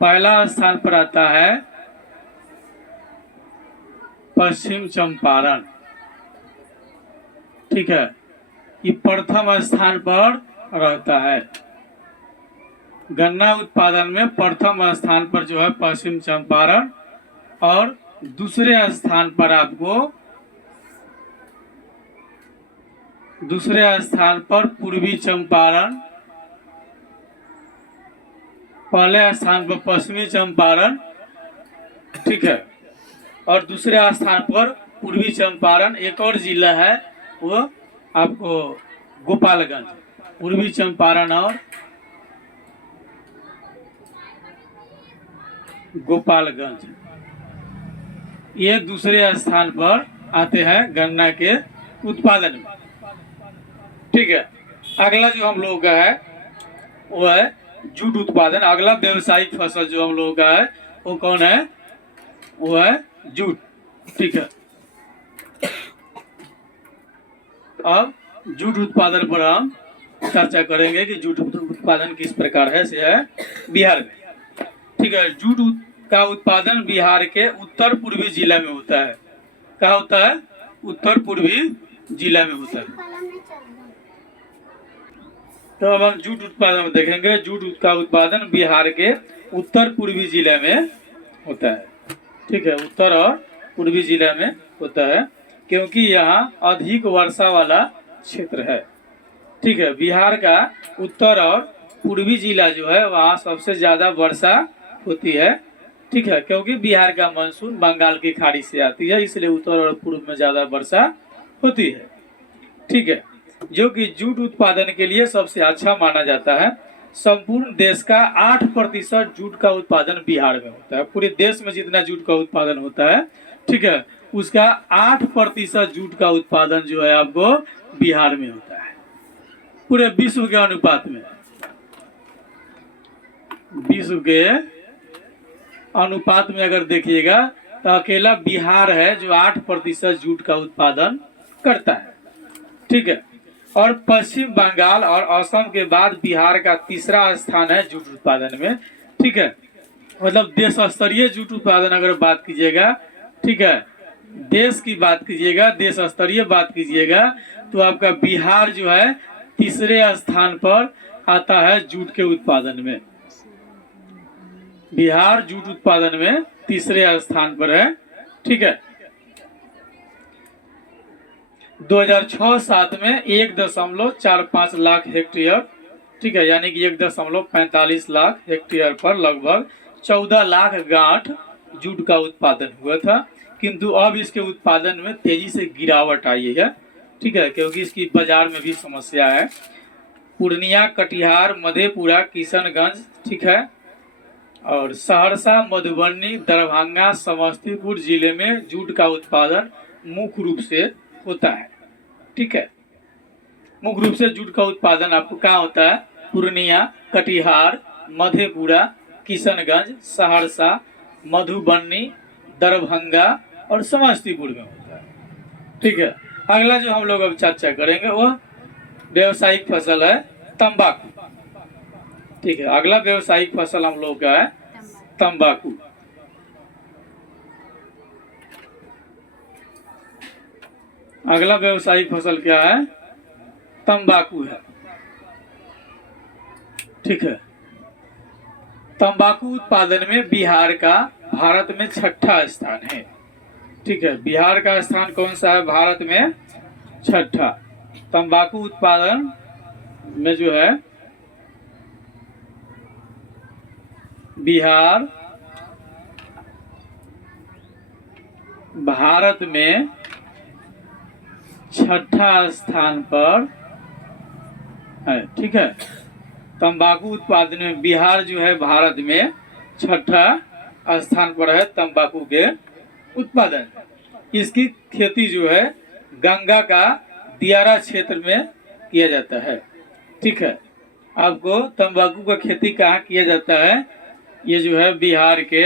पहला स्थान पर आता है पश्चिम चंपारण। ठीक है, ये प्रथम स्थान पर रहता है। गन्ना उत्पादन में प्रथम स्थान पर जो है पश्चिम चंपारण, और दूसरे स्थान पर पूर्वी चंपारण, पहले स्थान पर पश्चिमी चंपारण। ठीक है, और दूसरे स्थान पर पूर्वी चंपारण। एक और जिला है वो आपको गोपालगंज, पूर्वी चंपारण और गोपालगंज, ये दूसरे स्थान पर आते हैं गन्ना के उत्पादन में। ठीक है, अगला जो हम लोगों का है वो है जूट उत्पादन। अगला व्यवसायिक फसल जो हम लोगों का है वो कौन है? वो है जूट। ठीक है, अब जूट उत्पादन पर हम चर्चा करेंगे कि जूट उत्पादन किस प्रकार है से है बिहार में। ठीक है, जूट का उत्पादन बिहार के उत्तर पूर्वी जिला में होता है। कहाँ होता है? उत्तर पूर्वी जिला में होता है। तो अब हम जूट उत्पादन में देखेंगे। जूट का उत्पादन बिहार के उत्तर पूर्वी जिले में होता है। ठीक है, उत्तर और पूर्वी जिला में होता है। क्योंकि यहाँ अधिक वर्षा वाला क्षेत्र है। ठीक है, बिहार का उत्तर और पूर्वी जिला जो है वहाँ सबसे ज़्यादा वर्षा होती है। ठीक है, क्योंकि बिहार का मानसून बंगाल की खाड़ी से आती है, इसलिए उत्तर और पूर्व में ज़्यादा वर्षा होती है। ठीक है, जो कि जूट उत्पादन के लिए सबसे अच्छा माना जाता है। संपूर्ण देश का 8% जूट का उत्पादन बिहार में होता है। पूरे देश में जितना जूट का उत्पादन होता है, ठीक है, उसका 8% जूट का उत्पादन जो है आपको बिहार में होता है। पूरे विश्व के अनुपात में, विश्व के अनुपात में अगर देखिएगा तो अकेला बिहार है जो 8% जूट का उत्पादन करता है। ठीक है, और पश्चिम बंगाल और असम के बाद बिहार का तीसरा स्थान है जूट उत्पादन में। ठीक है, मतलब देश स्तरीय जूट उत्पादन अगर बात कीजिएगा, ठीक है, देश की बात कीजिएगा, देश स्तरीय बात कीजिएगा, तो आपका बिहार जो है तीसरे स्थान पर आता है जूट के उत्पादन में। बिहार जूट उत्पादन में तीसरे स्थान पर है। ठीक है, 2006-07 में 1.45 लाख हेक्टेयर, ठीक है, यानी कि 1.45 लाख हेक्टेयर पर लगभग 14 लाख गांठ जूट का उत्पादन हुआ था। किंतु अब इसके उत्पादन में तेजी से गिरावट आई है। ठीक है, क्योंकि इसकी बाजार में भी समस्या है। पूर्णिया, कटिहार, मधेपुरा, किशनगंज, ठीक है, और सहरसा, मधुबनी, दरभंगा, समस्तीपुर जिले में जूट का उत्पादन मुख्य रूप से होता है। ठीक है, मुख्य रूप से जूट का उत्पादन आपको कहाँ होता है? पूर्णिया, कटिहार, मधेपुरा, किशनगंज, सहरसा, मधुबनी, दरभंगा और समस्तीपुर में होता है। ठीक है, अगला जो हम लोग अब चर्चा करेंगे वो व्यावसायिक फसल है तंबाकू। ठीक है, अगला व्यावसायिक फसल हम लोग का है तंबाकू। अगला व्यावसायिक फसल क्या है? तंबाकू है। ठीक है, तंबाकू उत्पादन में बिहार का भारत में 6ठा स्थान है। ठीक है, बिहार का स्थान कौन सा है भारत में? 6ठा। तंबाकू उत्पादन में जो है बिहार भारत में 6ठा स्थान पर है। ठीक है, तंबाकू उत्पादन में बिहार जो है भारत में 6ठा स्थान पर है तंबाकू के उत्पादन। इसकी खेती जो है गंगा का दियारा क्षेत्र में किया जाता है। ठीक है, आपको तंबाकू का खेती कहाँ किया जाता है? ये जो है बिहार के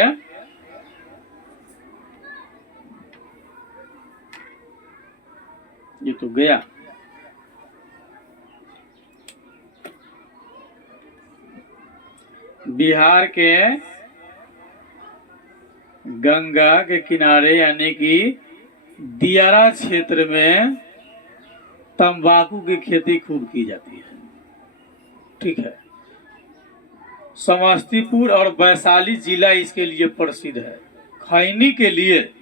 ये तो गया बिहार के गंगा के किनारे यानी कि दियारा क्षेत्र में तंबाकू की खेती खूब की जाती है। ठीक है, समस्तीपुर और वैशाली जिला इसके लिए प्रसिद्ध है। खैनी के लिए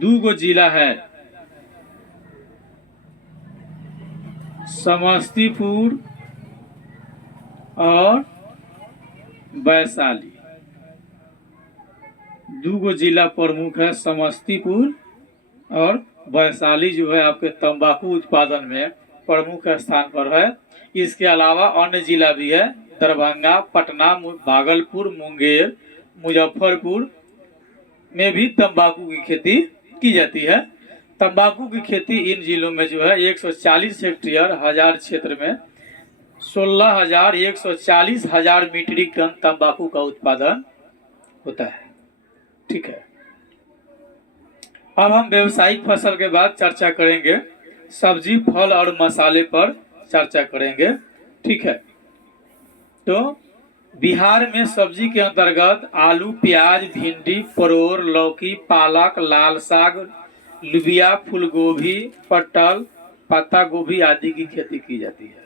2 जिला है, समस्तीपुर और वैशाली। 2 जिला प्रमुख है, समस्तीपुर और वैशाली जो है आपके तंबाकू उत्पादन में प्रमुख स्थान पर है। इसके अलावा अन्य जिला भी है, दरभंगा, पटना, भागलपुर, मुंगेर, मुजफ्फरपुर में भी तंबाकू की खेती की जाती है। तंबाकू की खेती इन जिलों में जो है 140 हेक्टेयर हजार क्षेत्र में 16,140 मीट्रिक टन तंबाकू का उत्पादन होता है। ठीक है, अब हम व्यावसायिक फसल के बाद चर्चा करेंगे सब्जी, फल और मसाले पर चर्चा करेंगे। ठीक है, तो बिहार में सब्जी के अंतर्गत आलू, प्याज, भिंडी, परोर, लौकी, पालक, लाल साग, लुबिया, फूलगोभी, पटल, पत्ता गोभी आदि की खेती की जाती है।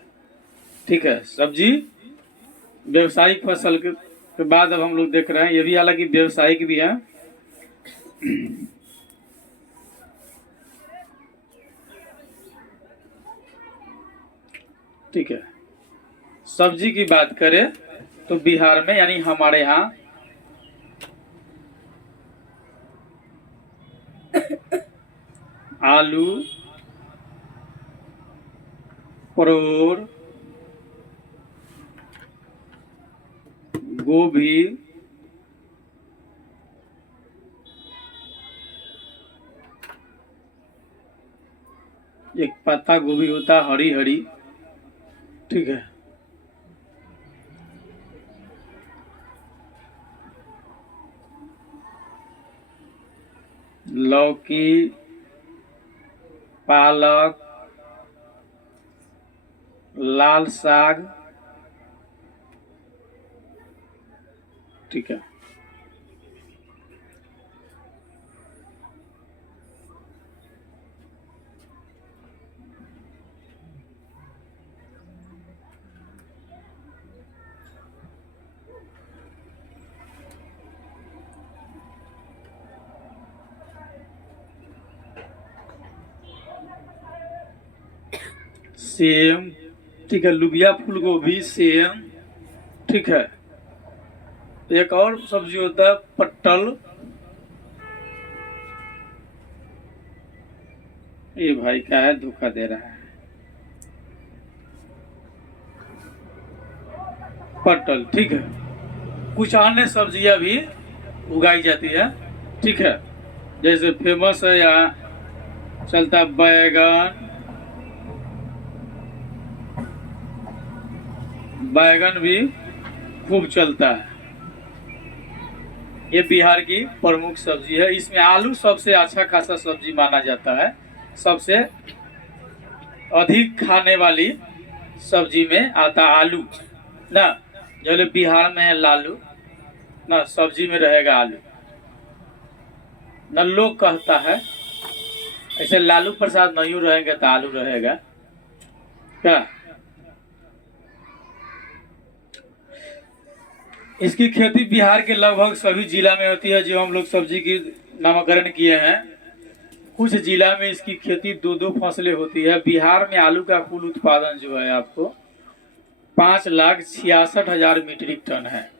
ठीक है, सब्जी व्यावसायिक फसल के बाद अब हम लोग देख रहे हैं, ये भी हालांकि व्यावसायिक भी है। ठीक है। सब्जी की बात करें तो बिहार में यानी हमारे यहाँ आलू, परोर, गोभी, एक पत्ता गोभी होता हरी हरी, ठीक है, लौकी, पालक, लाल साग, ठीक है, सेम, ठीक है, लुबिया, फूल गोभी, सेम, ठीक है। एक और सब्जी होता है पट्टल, ये भाई क्या है, धोखा दे रहा है, पट्टल, ठीक है। कुछ अन्य सब्जियां भी उगाई जाती है, ठीक है, जैसे फेमस है यहाँ चलता बैगन, बैगन भी खूब चलता है। ये बिहार की प्रमुख सब्जी है। इसमें आलू सबसे अच्छा खासा सब्जी माना जाता है। सबसे अधिक खाने वाली सब्जी में आता आलू ना, जो बिहार में है लालू ना, सब्जी में रहेगा आलू न। लोग कहता है ऐसे लालू प्रसाद नहीं रहेंगे तो आलू रहेगा क्या। इसकी खेती बिहार के लगभग सभी जिला में होती है। जो हम लोग सब्जी की नामकरण किए हैं, कुछ जिला में इसकी खेती 2-2 फसलें होती है। बिहार में आलू का कुल उत्पादन जो है आपको 5,66,000 मीट्रिक टन है,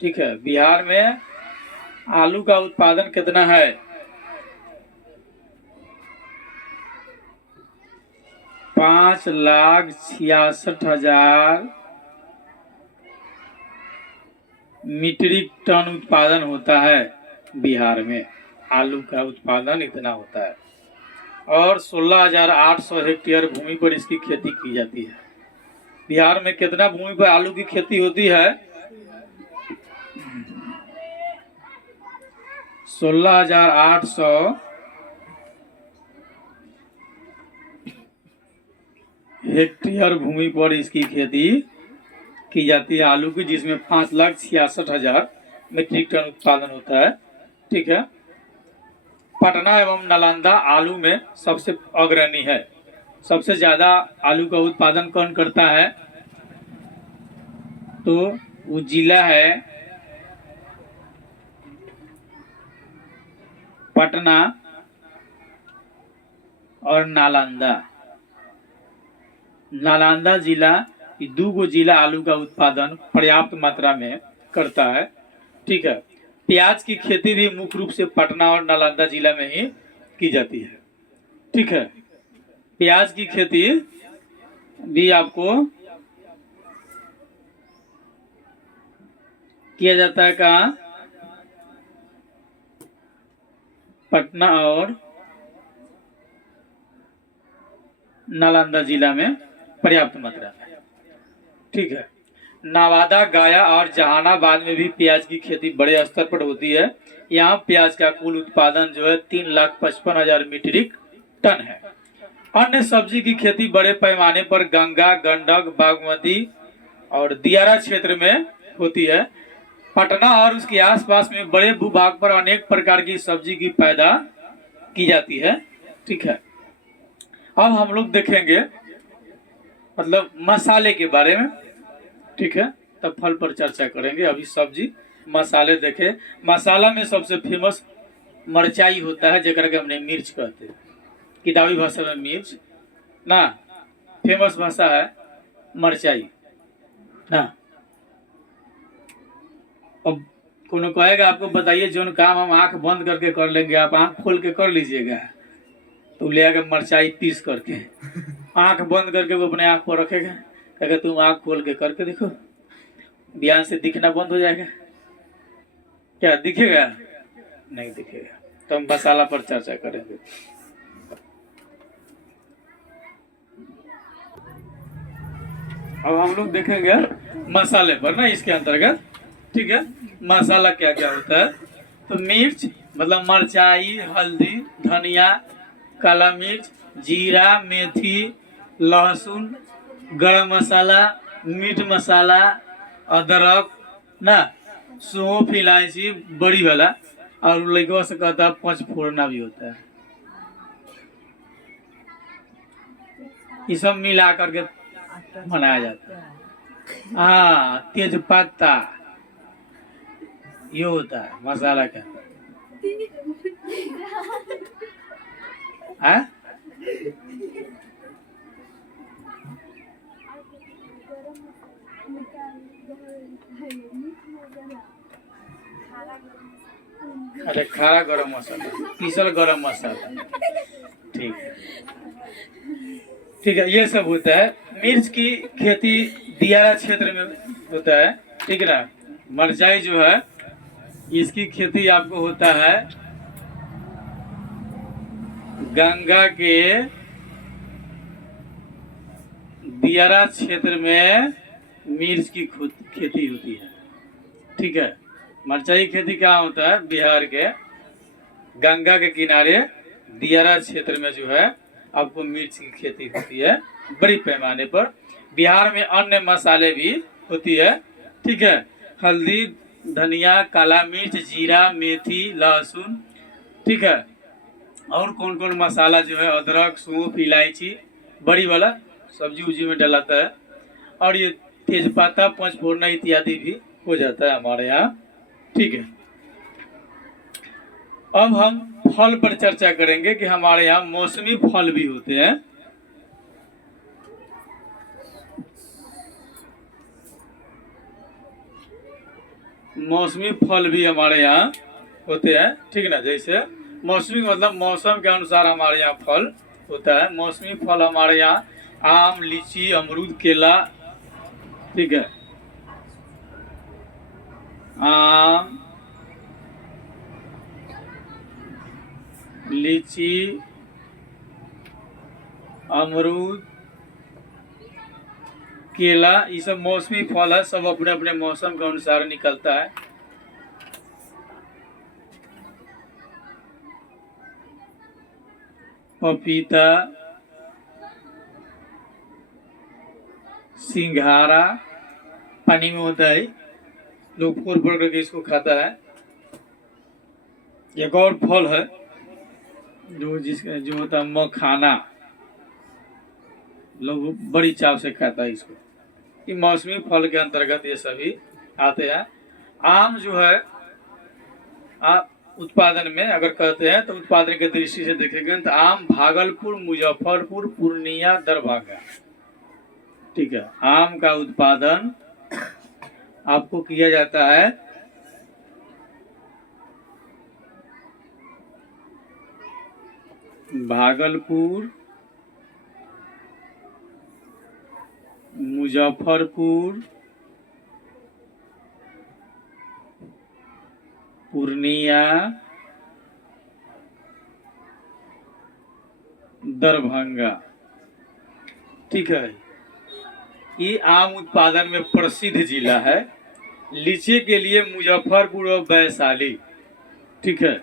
ठीक है। बिहार में आलू का उत्पादन कितना है? 5,66,000 मीट्रिक टन उत्पादन होता है। बिहार में आलू का उत्पादन इतना होता है और 16,800 हेक्टेयर भूमि पर इसकी खेती की जाती है। बिहार में कितना भूमि पर आलू की खेती होती है? 16,800 हेक्टेयर भूमि पर इसकी खेती की जाती है आलू की, जिसमें 5,66,000 मीट्रिक टन उत्पादन होता है, ठीक है। पटना एवं नालंदा आलू में सबसे अग्रणी है। सबसे ज्यादा आलू का उत्पादन कौन करता है? तो वो जिला है पटना और नालंदा। नालंदा जिला, 2 जिला आलू का उत्पादन पर्याप्त मात्रा में करता है, ठीक है। प्याज की खेती भी मुख्य रूप से पटना और नालंदा जिला में ही की जाती है, ठीक है। प्याज की खेती भी आपको किया जाता है कहाँ? पटना और नालंदा जिला में पर्याप्त मात्रा में, ठीक है। नवादा, गया और जहानाबाद में भी प्याज की खेती बड़े स्तर पर होती है। यहाँ प्याज का कुल उत्पादन जो है 3,55,000 मीट्रिक टन है। अन्य सब्जी की खेती बड़े पैमाने पर गंगा, गंडक, बागमती और दियारा क्षेत्र में होती है। पटना और उसके आसपास में बड़े भूभाग पर अनेक प्रकार की सब्जी की पैदा की जाती है, ठीक है। अब हम लोग देखेंगे मतलब मसाले के बारे में, ठीक है, तब फल पर चर्चा करेंगे। अभी सब्जी मसाले देखे। मसाला में सबसे फेमस मरचाई होता है, जरा के हमने मिर्च कहते हैं, किताबी भाषा में मिर्च ना। फेमस भाषा है मरचाई ना। अब कोनो कहेगा आपको बताइए जो काम हम आंख बंद करके कर लेंगे आप आंख खोल के कर लीजिएगा, तो ले आकर मरचाई पीस करके आंख बंद करके वो अपने आंख पर रखेगा, कहेगा तुम आंख खोल के करके देखो, ध्यान से दिखना बंद हो जाएगा। क्या दिखेगा? नहीं दिखेगा। तो हम मसाला पर चर्चा करेंगे। अब हम लोग देखेंगे मसाले पर ना, इसके अंतर्गत। ठीक है, मसाला क्या क्या होता है। तो मिर्च मतलब मरचाई, हल्दी, धनिया, काला मिर्च, जीरा, मेथी, लहसुन, गरम मसाला, मीट मसाला, अदरक ना, सौंफ, इलायची बड़ी वाला, और लड़कों से कहता है पचफोरना भी होता है। ये सब मिला करके बनाया जाता है। हाँ, तेज पत्ता ये होता है मसाला का। हाँ? अरे खारा गरम मसाला, पीसल गरम मसाला। ठीक है, ठीक है, ये सब होता है। मिर्च की खेती दियारा क्षेत्र में होता है। ठीक है ना। मरचाई जो है इसकी खेती आपको होता है गंगा के दियारा क्षेत्र में मिर्च की खेती होती है। ठीक है, मरचाई खेती क्या होता है बिहार के गंगा के किनारे दियारा क्षेत्र में जो है आपको मिर्च की खेती होती है बड़ी पैमाने पर। बिहार में अन्य मसाले भी होती है। ठीक है, हल्दी, धनिया, काला मिर्च, जीरा, मेथी, लहसुन। ठीक है, और कौन कौन मसाला जो है अदरक, सौंफ, इलायची बड़ी वाला सब्जी उब्जी में डलाता है, और ये तेजपत्ता, पंचफोरना इत्यादि भी हो जाता है हमारे यहाँ। ठीक है, अब हम फल पर चर्चा करेंगे कि हमारे यहाँ मौसमी फल भी होते हैं। मौसमी फल भी हमारे यहाँ होते हैं। ठीक है ना, जैसे मौसमी मतलब मौसम के अनुसार हमारे यहाँ फल होता है। मौसमी फल हमारे यहाँ आम, लीची, अमरूद, केला। ठीक है, आम, लीची, अमरूद, केला, ये सब मौसमी फल है। सब अपने अपने मौसम के अनुसार निकलता है। पपीता, सिंघाड़ा पानी में होता है, लोग फोड़ फोड़ करके इसको खाता है। एक और फल है जो होता है मखाना, लोग बड़ी चाव से खाता है इसको। कि मौसमी फल के अंतर्गत ये सभी आते हैं। आम जो है उत्पादन में अगर कहते हैं तो उत्पादन की दृष्टि से देखेंगे तो आम भागलपुर, मुजफ्फरपुर, पूर्णिया, दरभंगा। ठीक है, आम का उत्पादन आपको किया जाता है भागलपुर, मुजफ्फरपुर, पूर्णिया, दरभंगा। ठीक है, ये आम उत्पादन में प्रसिद्ध जिला है। लीची के लिए मुजफ्फरपुर और वैशाली। ठीक है,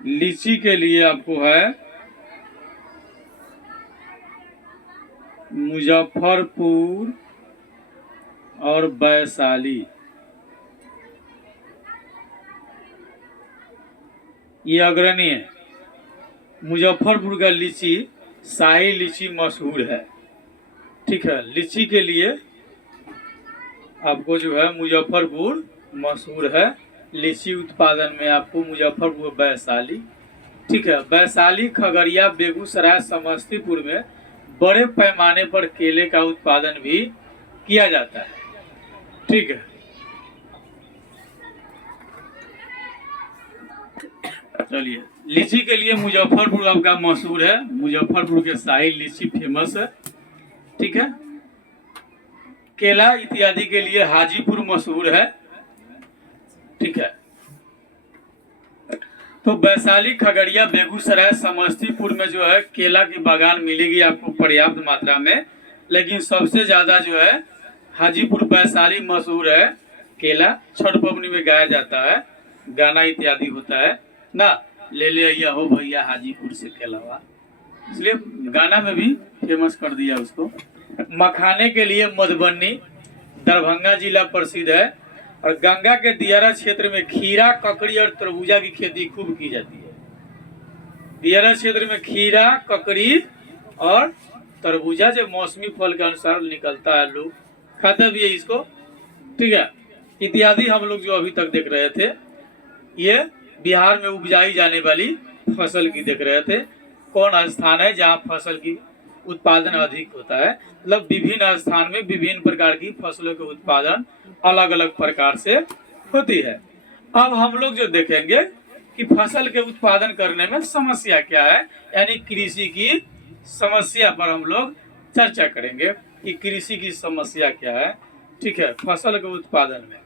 लीची के लिए आपको है मुजफ्फरपुर और वैशाली। ये अग्रणी है। मुजफ्फरपुर का लीची शाही लीची मशहूर है। ठीक है, लीची के लिए आपको जो है मुजफ्फरपुर मशहूर है। लीची उत्पादन में आपको मुजफ्फरपुर, वैशाली ठीक है। वैशाली, खगड़िया, बेगूसराय, समस्तीपुर में बड़े पैमाने पर केले का उत्पादन भी किया जाता है। ठीक है। चलिए, लीची के लिए मुजफ्फरपुर आपका मशहूर है। मुजफ्फरपुर के शाही लीची फेमस है। ठीक है। केला इत्यादि के लिए हाजीपुर मशहूर है। ठीक है। तो वैशाली, खगड़िया, बेगूसराय, समस्तीपुर में जो है केला की बागान मिलेगी आपको पर्याप्त मात्रा में। लेकिन सबसे ज्यादा जो है हाजीपुर, वैशाली मशहूर है। केला छठ पवनी में गाया जाता है, गाना इत्यादि होता है ना, ले ले अइया हो भैया हाजीपुर से केलावा, इसलिए गाना में भी फेमस कर दिया उसको। मखाने के लिए मधुबनी, दरभंगा जिला प्रसिद्ध है। और गंगा के दियारा क्षेत्र में खीरा, ककड़ी और तरबूजा की खेती खूब की जाती है। दियारा क्षेत्र में खीरा, ककड़ी और तरबूजा जो मौसमी फल के अनुसार निकलता है, लोग खाते भी है इसको। ठीक है। इत्यादि हम लोग जो अभी तक देख रहे थे, ये बिहार में उपजाई जाने वाली फसल की देख रहे थे। कौन स्थान है जहाँ फसल की उत्पादन अधिक होता है, मतलब विभिन्न स्थान में विभिन्न प्रकार की फसलों के उत्पादन अलग अलग प्रकार से होती है। अब हम लोग जो देखेंगे कि फसल के उत्पादन करने में समस्या क्या है, यानी कृषि की समस्या पर हम लोग चर्चा करेंगे कि कृषि की समस्या क्या है। ठीक है। फसल के उत्पादन में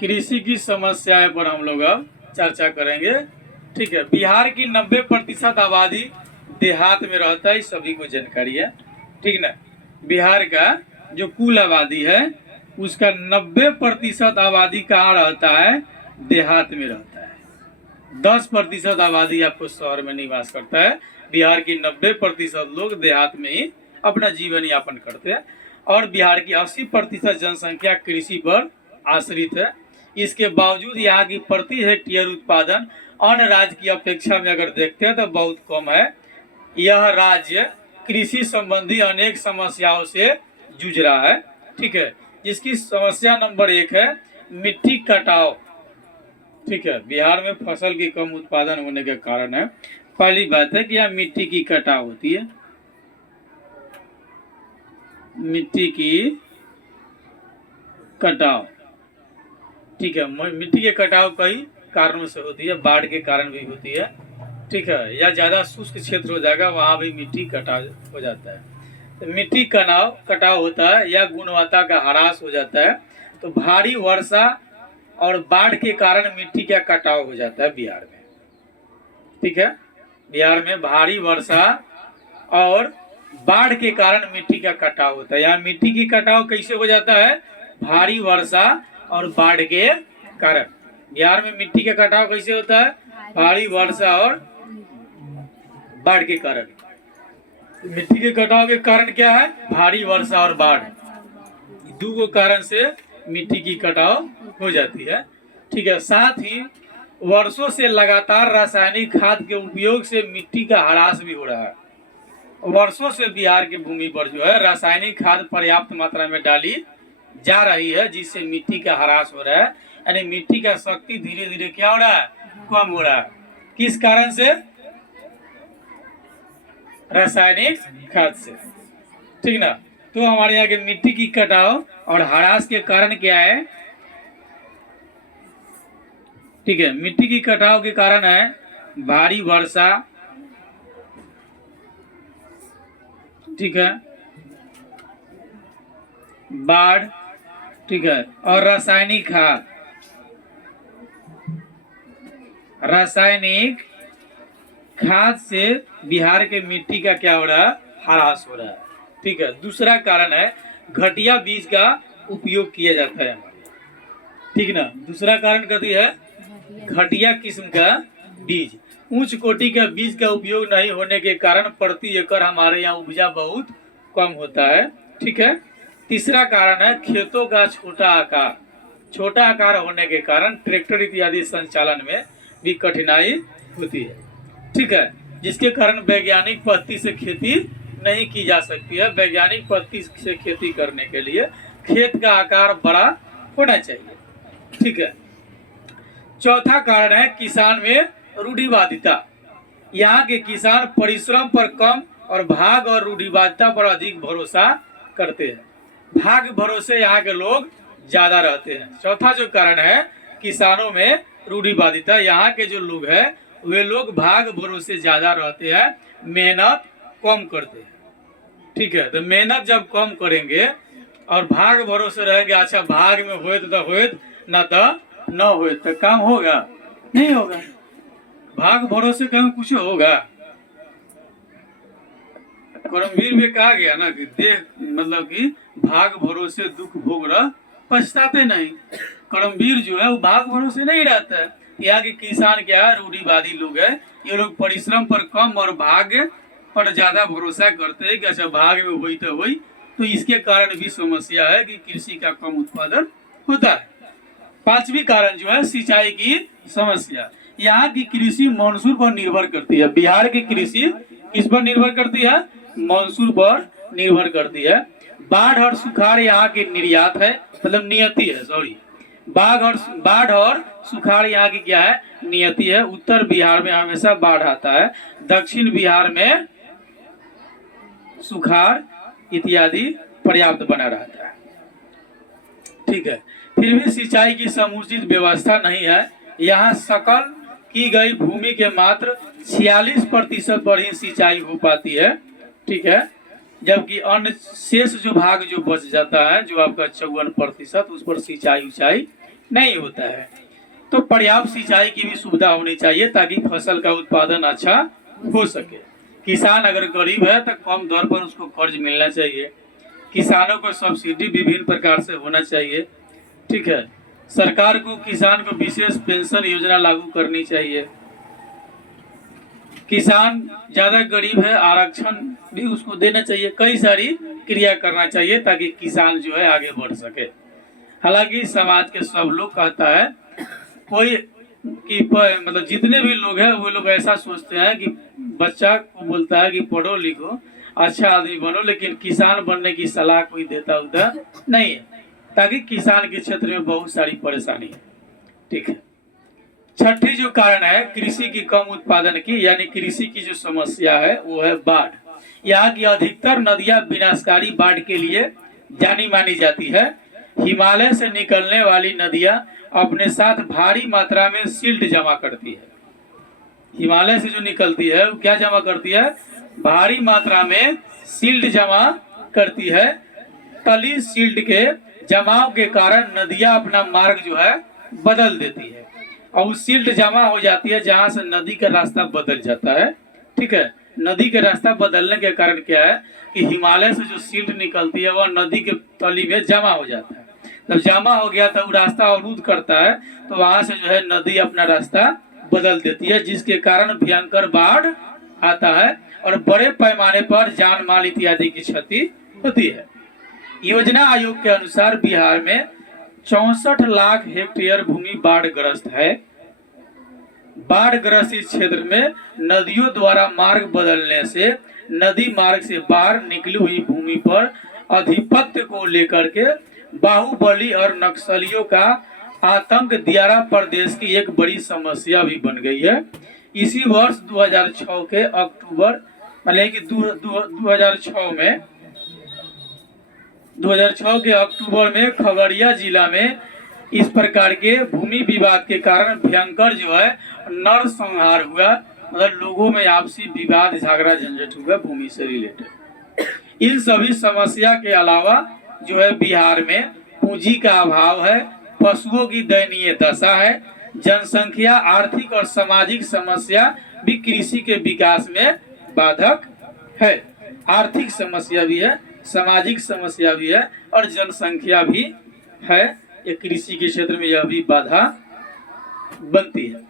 कृषि की समस्याएं पर हम लोग अब चर्चा करेंगे। ठीक है। बिहार की 90% आबादी देहात में रहता है, सभी को जानकारी है। ठीक ना। बिहार का जो कुल आबादी है उसका 90% आबादी कहाँ रहता है, देहात में रहता है। 10% आबादी आपको शहर में निवास करता है। बिहार की 90% लोग देहात में ही अपना जीवन यापन करते हैं। और बिहार की 80% जनसंख्या कृषि पर आश्रित है। इसके बावजूद यहाँ की प्रति हेक्टेयर उत्पादन अन्य राज्य की अपेक्षा में अगर देखते हैं तो बहुत कम है। यह राज्य कृषि संबंधी अनेक समस्याओं से जूझ रहा है। ठीक है। जिसकी समस्या नंबर 1 है मिट्टी कटाव। ठीक है। बिहार में फसल की कम उत्पादन होने के कारण है, पहली बात है कि यहाँ मिट्टी की कटाव होती है। मिट्टी की कटाव। ठीक है। मिट्टी के कटाव कई कारणों से होती है, बाढ़ के कारण भी होती है। ठीक है। या ज्यादा शुष्क क्षेत्र हो जाएगा वहां भी मिट्टी कटाव हो जाता है, तो मिट्टी कटाव होता है या गुणवत्ता का ह्रास हो जाता है। तो भारी वर्षा और बाढ़ के कारण मिट्टी का कटाव हो जाता है बिहार में। ठीक है। बिहार में भारी वर्षा और बाढ़ के कारण मिट्टी का कटाव होता है। यहाँ मिट्टी की कटाव कैसे हो जाता है, भारी वर्षा और बाढ़ के कारण। बिहार में मिट्टी का कटाव कैसे होता है, भारी वर्षा और बाढ़ के कारण। मिट्टी के कटाव के कारण क्या है, भारी वर्षा और बाढ़, दो कारण से मिट्टी की कटाव हो जाती है। ठीक है। साथ ही वर्षों से लगातार रासायनिक खाद के उपयोग से मिट्टी का ह्रास भी हो रहा है। वर्षों से बिहार की भूमि पर जो है रासायनिक खाद पर्याप्त मात्रा में डाली जा रही है, जिससे मिट्टी का ह्रास हो रहा है, यानी मिट्टी का शक्ति धीरे धीरे क्या हो रहा है, कम हो रहा है। किस कारण से, रासायनिक खाद से। ठीक ना। तो हमारे यहाँ के मिट्टी की कटाव और ह्रास के कारण क्या है, ठीक है, मिट्टी की कटाव के कारण है भारी वर्षा, ठीक है, बाढ़, ठीक है, और रासायनिक खाद। रासायनिक खाद से बिहार के मिट्टी का क्या हो रहा है, ह्रास हो रहा है। ठीक है। दूसरा कारण है घटिया बीज का उपयोग किया जाता है हमारे, ठीक ना। दूसरा कारण कथी है, घटिया किस्म का बीज, उच्च कोटि का बीज का उपयोग नहीं होने के कारण प्रति एकड़ हमारे यहाँ उपजा बहुत कम होता है। ठीक है। तीसरा कारण है खेतों का छोटा आकार होने के कारण ट्रैक्टर इत्यादि संचालन में भी कठिनाई होती है। ठीक है। जिसके कारण वैज्ञानिक पद्धति से खेती नहीं की जा सकती है। वैज्ञानिक पद्धति से खेती करने के लिए खेत का आकार बड़ा होना चाहिए। ठीक है। चौथा कारण है किसान में रूढ़िवादिता। यहाँ के किसान परिश्रम पर कम और भाग और रूढ़िवादिता पर अधिक भरोसा करते हैं। भाग भरोसे यहाँ के लोग ज्यादा रहते हैं। चौथा जो कारण है किसानों में रूढ़िवादिता, यहाँ के जो लोग हैं वे लोग भाग भरोसे ज्यादा रहते हैं, मेहनत कम करते हैं। ठीक है। तो मेहनत जब कम करेंगे और भाग भरोसे रहेंगे, अच्छा भाग में होत तो होत ना तो न होत, तो काम होगा नहीं होगा। भाग भरोसे कहीं कुछ होगा। करमवीर में कहा गया ना कि देख मतलब कि भाग भरोसे दुख भोग रहा पछताते नहीं। करमवीर जो है वो भाग भरोसे नहीं रहता है। यहाँ के किसान क्या है, रूढ़िवादी लोग है। ये लोग परिश्रम पर कम और भाग्य पर ज्यादा भरोसा करते हैं कि अच्छा भाग में हुई तो हुई। तो इसके कारण भी समस्या है कि कृषि का कम उत्पादन होता है। पांचवी कारण जो है सिंचाई की समस्या। यहाँ की कृषि मानसून पर निर्भर करती है। बिहार की कृषि किस पर निर्भर करती है? मानसून पर निर्भर करती है। बाढ़ और सुखाड़ यहाँ की निर्यात है, मतलब नियति है, सॉरी। बाढ़ और सुखाड़ यहाँ की क्या है? नियति है। उत्तर बिहार में हमेशा बाढ़ आता है, दक्षिण बिहार में सुखाड़ इत्यादि पर्याप्त बना रहता है। ठीक है। फिर भी सिंचाई की समुचित व्यवस्था नहीं है। यहाँ सकल की गई भूमि के मात्र 46% पर ही सिंचाई हो पाती है। ठीक है। जबकि अन्य शेष जो भाग जो बच जाता है, जो आपका 54%, उस पर सिंचाई उचाई नहीं होता है। तो पर्याप्त सिंचाई की भी सुविधा होनी चाहिए ताकि फसल का उत्पादन अच्छा हो सके। किसान अगर गरीब है तो कम दर पर उसको कर्ज मिलना चाहिए। किसानों को सब्सिडी विभिन्न प्रकार से होना चाहिए। ठीक है। सरकार को किसान को विशेष पेंशन योजना लागू करनी चाहिए। किसान ज्यादा गरीब है, आरक्षण भी उसको देना चाहिए। कई सारी क्रिया करना चाहिए ताकि किसान जो है आगे बढ़ सके। हालांकि समाज के सब लोग कहता है कोई कि मतलब जितने भी लोग हैं वो लोग ऐसा सोचते हैं कि बच्चा को बोलता है कि पढ़ो लिखो अच्छा आदमी बनो, लेकिन किसान बनने की सलाह कोई देता उधर नहीं है, ताकि किसान के क्षेत्र में बहुत सारी परेशानी है। ठीक है। छठी जो कारण है कृषि की कम उत्पादन की, यानी कृषि की जो समस्या है वो है बाढ़। यहाँ की अधिकतर नदियां विनाशकारी बाढ़ के लिए जानी मानी जाती है। हिमालय से निकलने वाली नदियां अपने साथ भारी मात्रा में सिल्ट जमा करती है। हिमालय से जो निकलती है वो क्या जमा करती है? भारी मात्रा में सिल्ट जमा करती है। तली सिल्ट के जमाव के कारण नदियां अपना मार्ग जो है बदल देती है और उस सिल्ट जमा हो जाती है जहां से नदी का रास्ता बदल जाता है। ठीक है। नदी के रास्ता बदलने के कारण क्या है कि हिमालय से जो सिल्ट निकलती है वह नदी के तली में जमा हो जाता है। जब जमा हो गया तो वो रास्ता अवरुद्ध करता है, तो वहां से जो है नदी अपना रास्ता बदल देती है, जिसके कारण भयंकर बाढ़ आता है और बड़े पैमाने पर जान माल इत्यादि की क्षति होती है। योजना आयोग के अनुसार बिहार में 64 लाख हेक्टेयर भूमि बाढ़ग्रस्त है। बाढ़ग्रस्त इस क्षेत्र में नदियों द्वारा मार्ग बदलने से नदी मार्ग से बाहर निकली हुई भूमि पर आधिपत्य को लेकर के बाहुबली और नक्सलियों का आतंक दियारा प्रदेश की एक बड़ी समस्या भी बन गई है। इसी वर्ष 2006 के अक्टूबर मतलब कि 2006 के अक्टूबर में खगड़िया जिला में इस प्रकार के भूमि विवाद के कारण भयंकर जो है नरसंहार हुआ। मतलब लोगों में आपसी विवाद झगड़ा झंझट हुआ भूमि से रिलेटेड। इन सभी समस्या के अलावा जो है बिहार में पूंजी का अभाव है, पशुओं की दयनीय दशा है, जनसंख्या, आर्थिक और सामाजिक समस्या भी कृषि के विकास में बाधक है। आर्थिक समस्या भी है, सामाजिक समस्या भी है और जनसंख्या भी है। ये कृषि के क्षेत्र में यह भी बाधा बनती है।